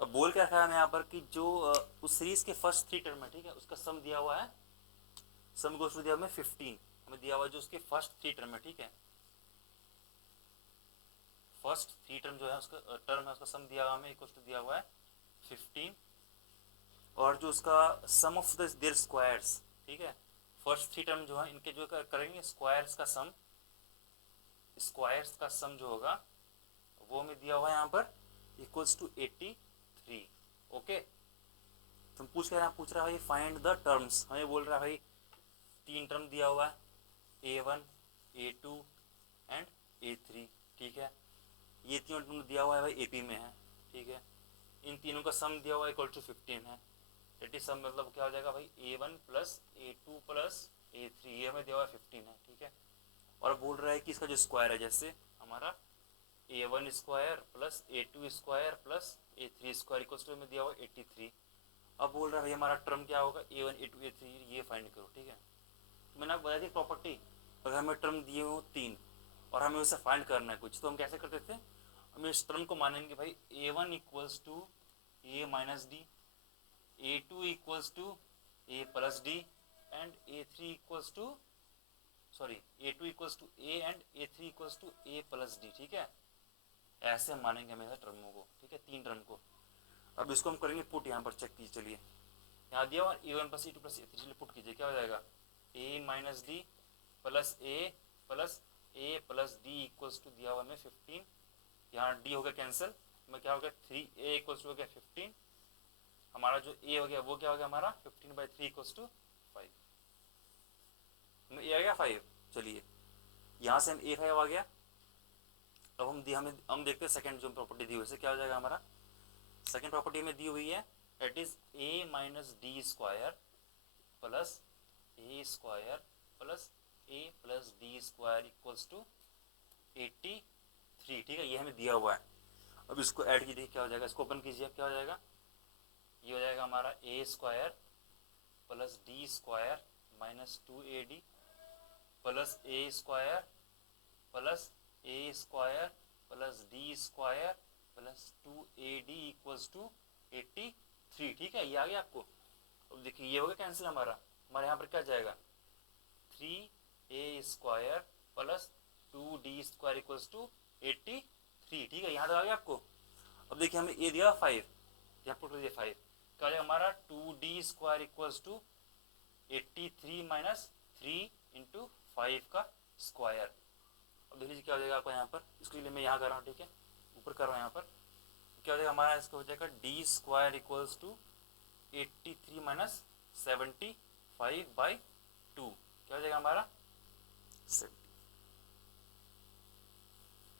अब बोल क्या रखा है हमें यहाँ पर कि जो उस सीरीज के फर्स्ट 3 टर्म है, ठीक है, उसका सम दिया हुआ है, सम गोस टू दिया हमें 15, हमें दिया हुआ है जो उसके फर्स्ट 3 टर्म है, ठीक है, फर्स्ट 3 टर्म जो है उसका टर्म है, उसका सम दिया हुआ हमें इक्वल टू दिया हुआ है 15, और जो उसका सम ऑफ देयर स्क्वायर्स, ठीक है, फर्स्ट 3 टर्म जो है इनके जो करेंगे स्क्वायर्स का सम, स्क्वायर्स का सम जो होगा वो हमें दिया हुआ है यहाँ पर इक्वल्स टू 83। ओके, तुम पूछ रहे हैं, पूछ रहा है भाई फाइंड द टर्म्स, हमें बोल रहा है भाई 3 टर्म दिया हुआ है A1 A2 एंड A3, ठीक है, ये तीनों टर्म दिया हुआ है भाई एपी में है, ठीक है, इन तीनों का सम दिया हुआ है इक्वल टू 15 है, दैट इज सम मतलब क्या हो जाएगा भाई A1 plus A2 plus A3, ये हमें दिया हुआ है 15 है, ठीक है, और बोल रहा है कि इसका जो स्क्वायर है, जैसे हमारा A1 square plus A2 square plus A3 square equal to हमें दिया हुआ 83। अब बोल रहा है भाई हमारा टर्म क्या होगा A1 A2 A3, ये फाइंड करो, ठीक है। तो मैंने आपको बताया थी प्रॉपर्टी, अगर हमें टर्म दिए हो 3 और हमें उसे फाइंड करना है कुछ, तो हम कैसे करते थे, हम इस टर्म को मानेंगे भाई A1 equals to A minus D, A2 equals to A plus D and A3 equals to A2 equals to A and A3 equals to A plus D, ठीक है, ऐसे हम मानेंगे हमेशा टर्मों को, ठीक है, 3 टर्म को। अब इसको हम करेंगे पुट, यहाँ पर चेक कीजिए, चलिए यहाँ दिया हुआ A1 plus A2 plus A3, चलिए पुट कीजिए, क्या हो जाएगा A minus D plus A plus D equals to दिया हुआ हमें 15, यहाँ डी हो गया कैंसिल, में क्या हो गया 3A इक्वल्स टू हो गया 15, हमारा जो A हो गया वो क्या हो गया हमारा 15/3 इक्वल्स टू 5, A आ गया 5। चलिए यहाँ से हम A5 आ गया। अब हम देखते हैं सेकंड जो प्रॉपर्टी दी हुई है क्या हो जाएगा हमारा। सेकंड प्रॉपर्टी में दी हुई है that is A minus D square plus A square plus A plus D square equals to 83, ठीक है, ये हमें दिया हुआ है। अब इसको ऐड कीजिए, क्या हो जाएगा, इसको ओपन कीजिए, क्या हो जाएगा, ये हो जाएगा हमारा A square plus D square minus 2AD plus A square plus A square plus D square plus 2AD equals to 83, ठीक है, ये आ गया आपको। अब देखिए ये हो गया कैंसिल, हमारा यहाँ पर क्या जाएगा 3A square plus 2D square equals to 83, ठीक है, यहाँ तक आ गया आपको। अब देखिए हमें A दिया 5, यहाँ पुट कीजिए 5, क्या हो जाएगा हमारा 2D square equals to 83 minus 3 into 5 का स्क्वायर। अब देख लीजिए क्या हो जाएगा आपको यहाँ पर, इसके लिए मैं यहाँ कर रहा हूँ, ठीक है, ऊपर कर रहा हूँ यहाँ पर, क्या हो जाएगा हमारा, इसका हो जाएगा D square equals to 83 minus 75/2, क्या हो जाएगा हमारा 70,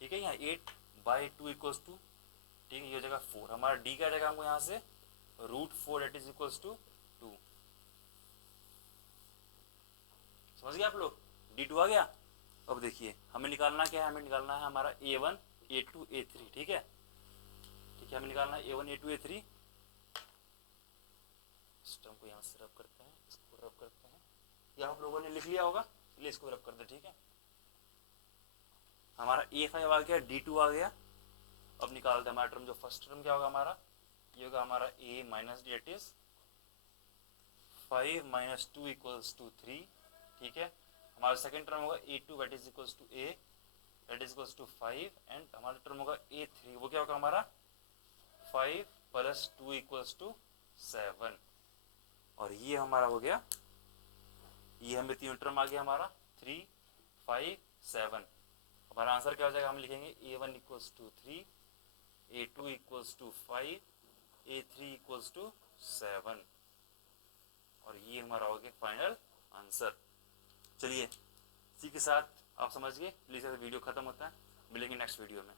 ठीक है, यहाँ 8/2 इक्वल्स टू, ठीक है, ये हो जाएगा 4, हमारा डी क्या जाएगा हमको यहाँ से √4 दैट इज इक्वल्स टू 2। समझ गए आप लोग, D2 आ गया। अब देखिए हमें निकालना क्या है, हमें निकालना है हमारा A1 A2 A3, ठीक है, हमें निकालना है A1 A2 A3। सिस्टम को यहाँ से रब करते हैं, इसको रब करते हैं, या आप लोगों ने लिख लिया होगा, चलिए इसको रब कर दे, ठीक है, हमारा A5 आ गया, D2 आ गया। अब निकालते हैं हमारा टर्म, जो फर्स्ट टर्म क्या होगा हमारा, ये होगा हमारा A minus D that is 5 minus 2 equals to 3, ठीक है, हमारा सेकंड टर्म होगा A2 that is equals to A that is equals to 5 and हमारा टर्म होगा A3, वो क्या होगा हमारा 5 प्लस 2 इक्वल्स टू 7, और ये हमारा हो गया, ये हमें तीन टर्म आ गया हमारा 3 5 7। हमारा आंसर क्या हो जाएगा, हम लिखेंगे A1 equals to 3, A2 equals to 5, A3 equals to 7, और ये हमारा हो गया फाइनल आंसर। चलिए इसी के साथ आप समझ गए, प्लीज वीडियो खत्म होता है, मिलेंगे नेक्स्ट वीडियो में।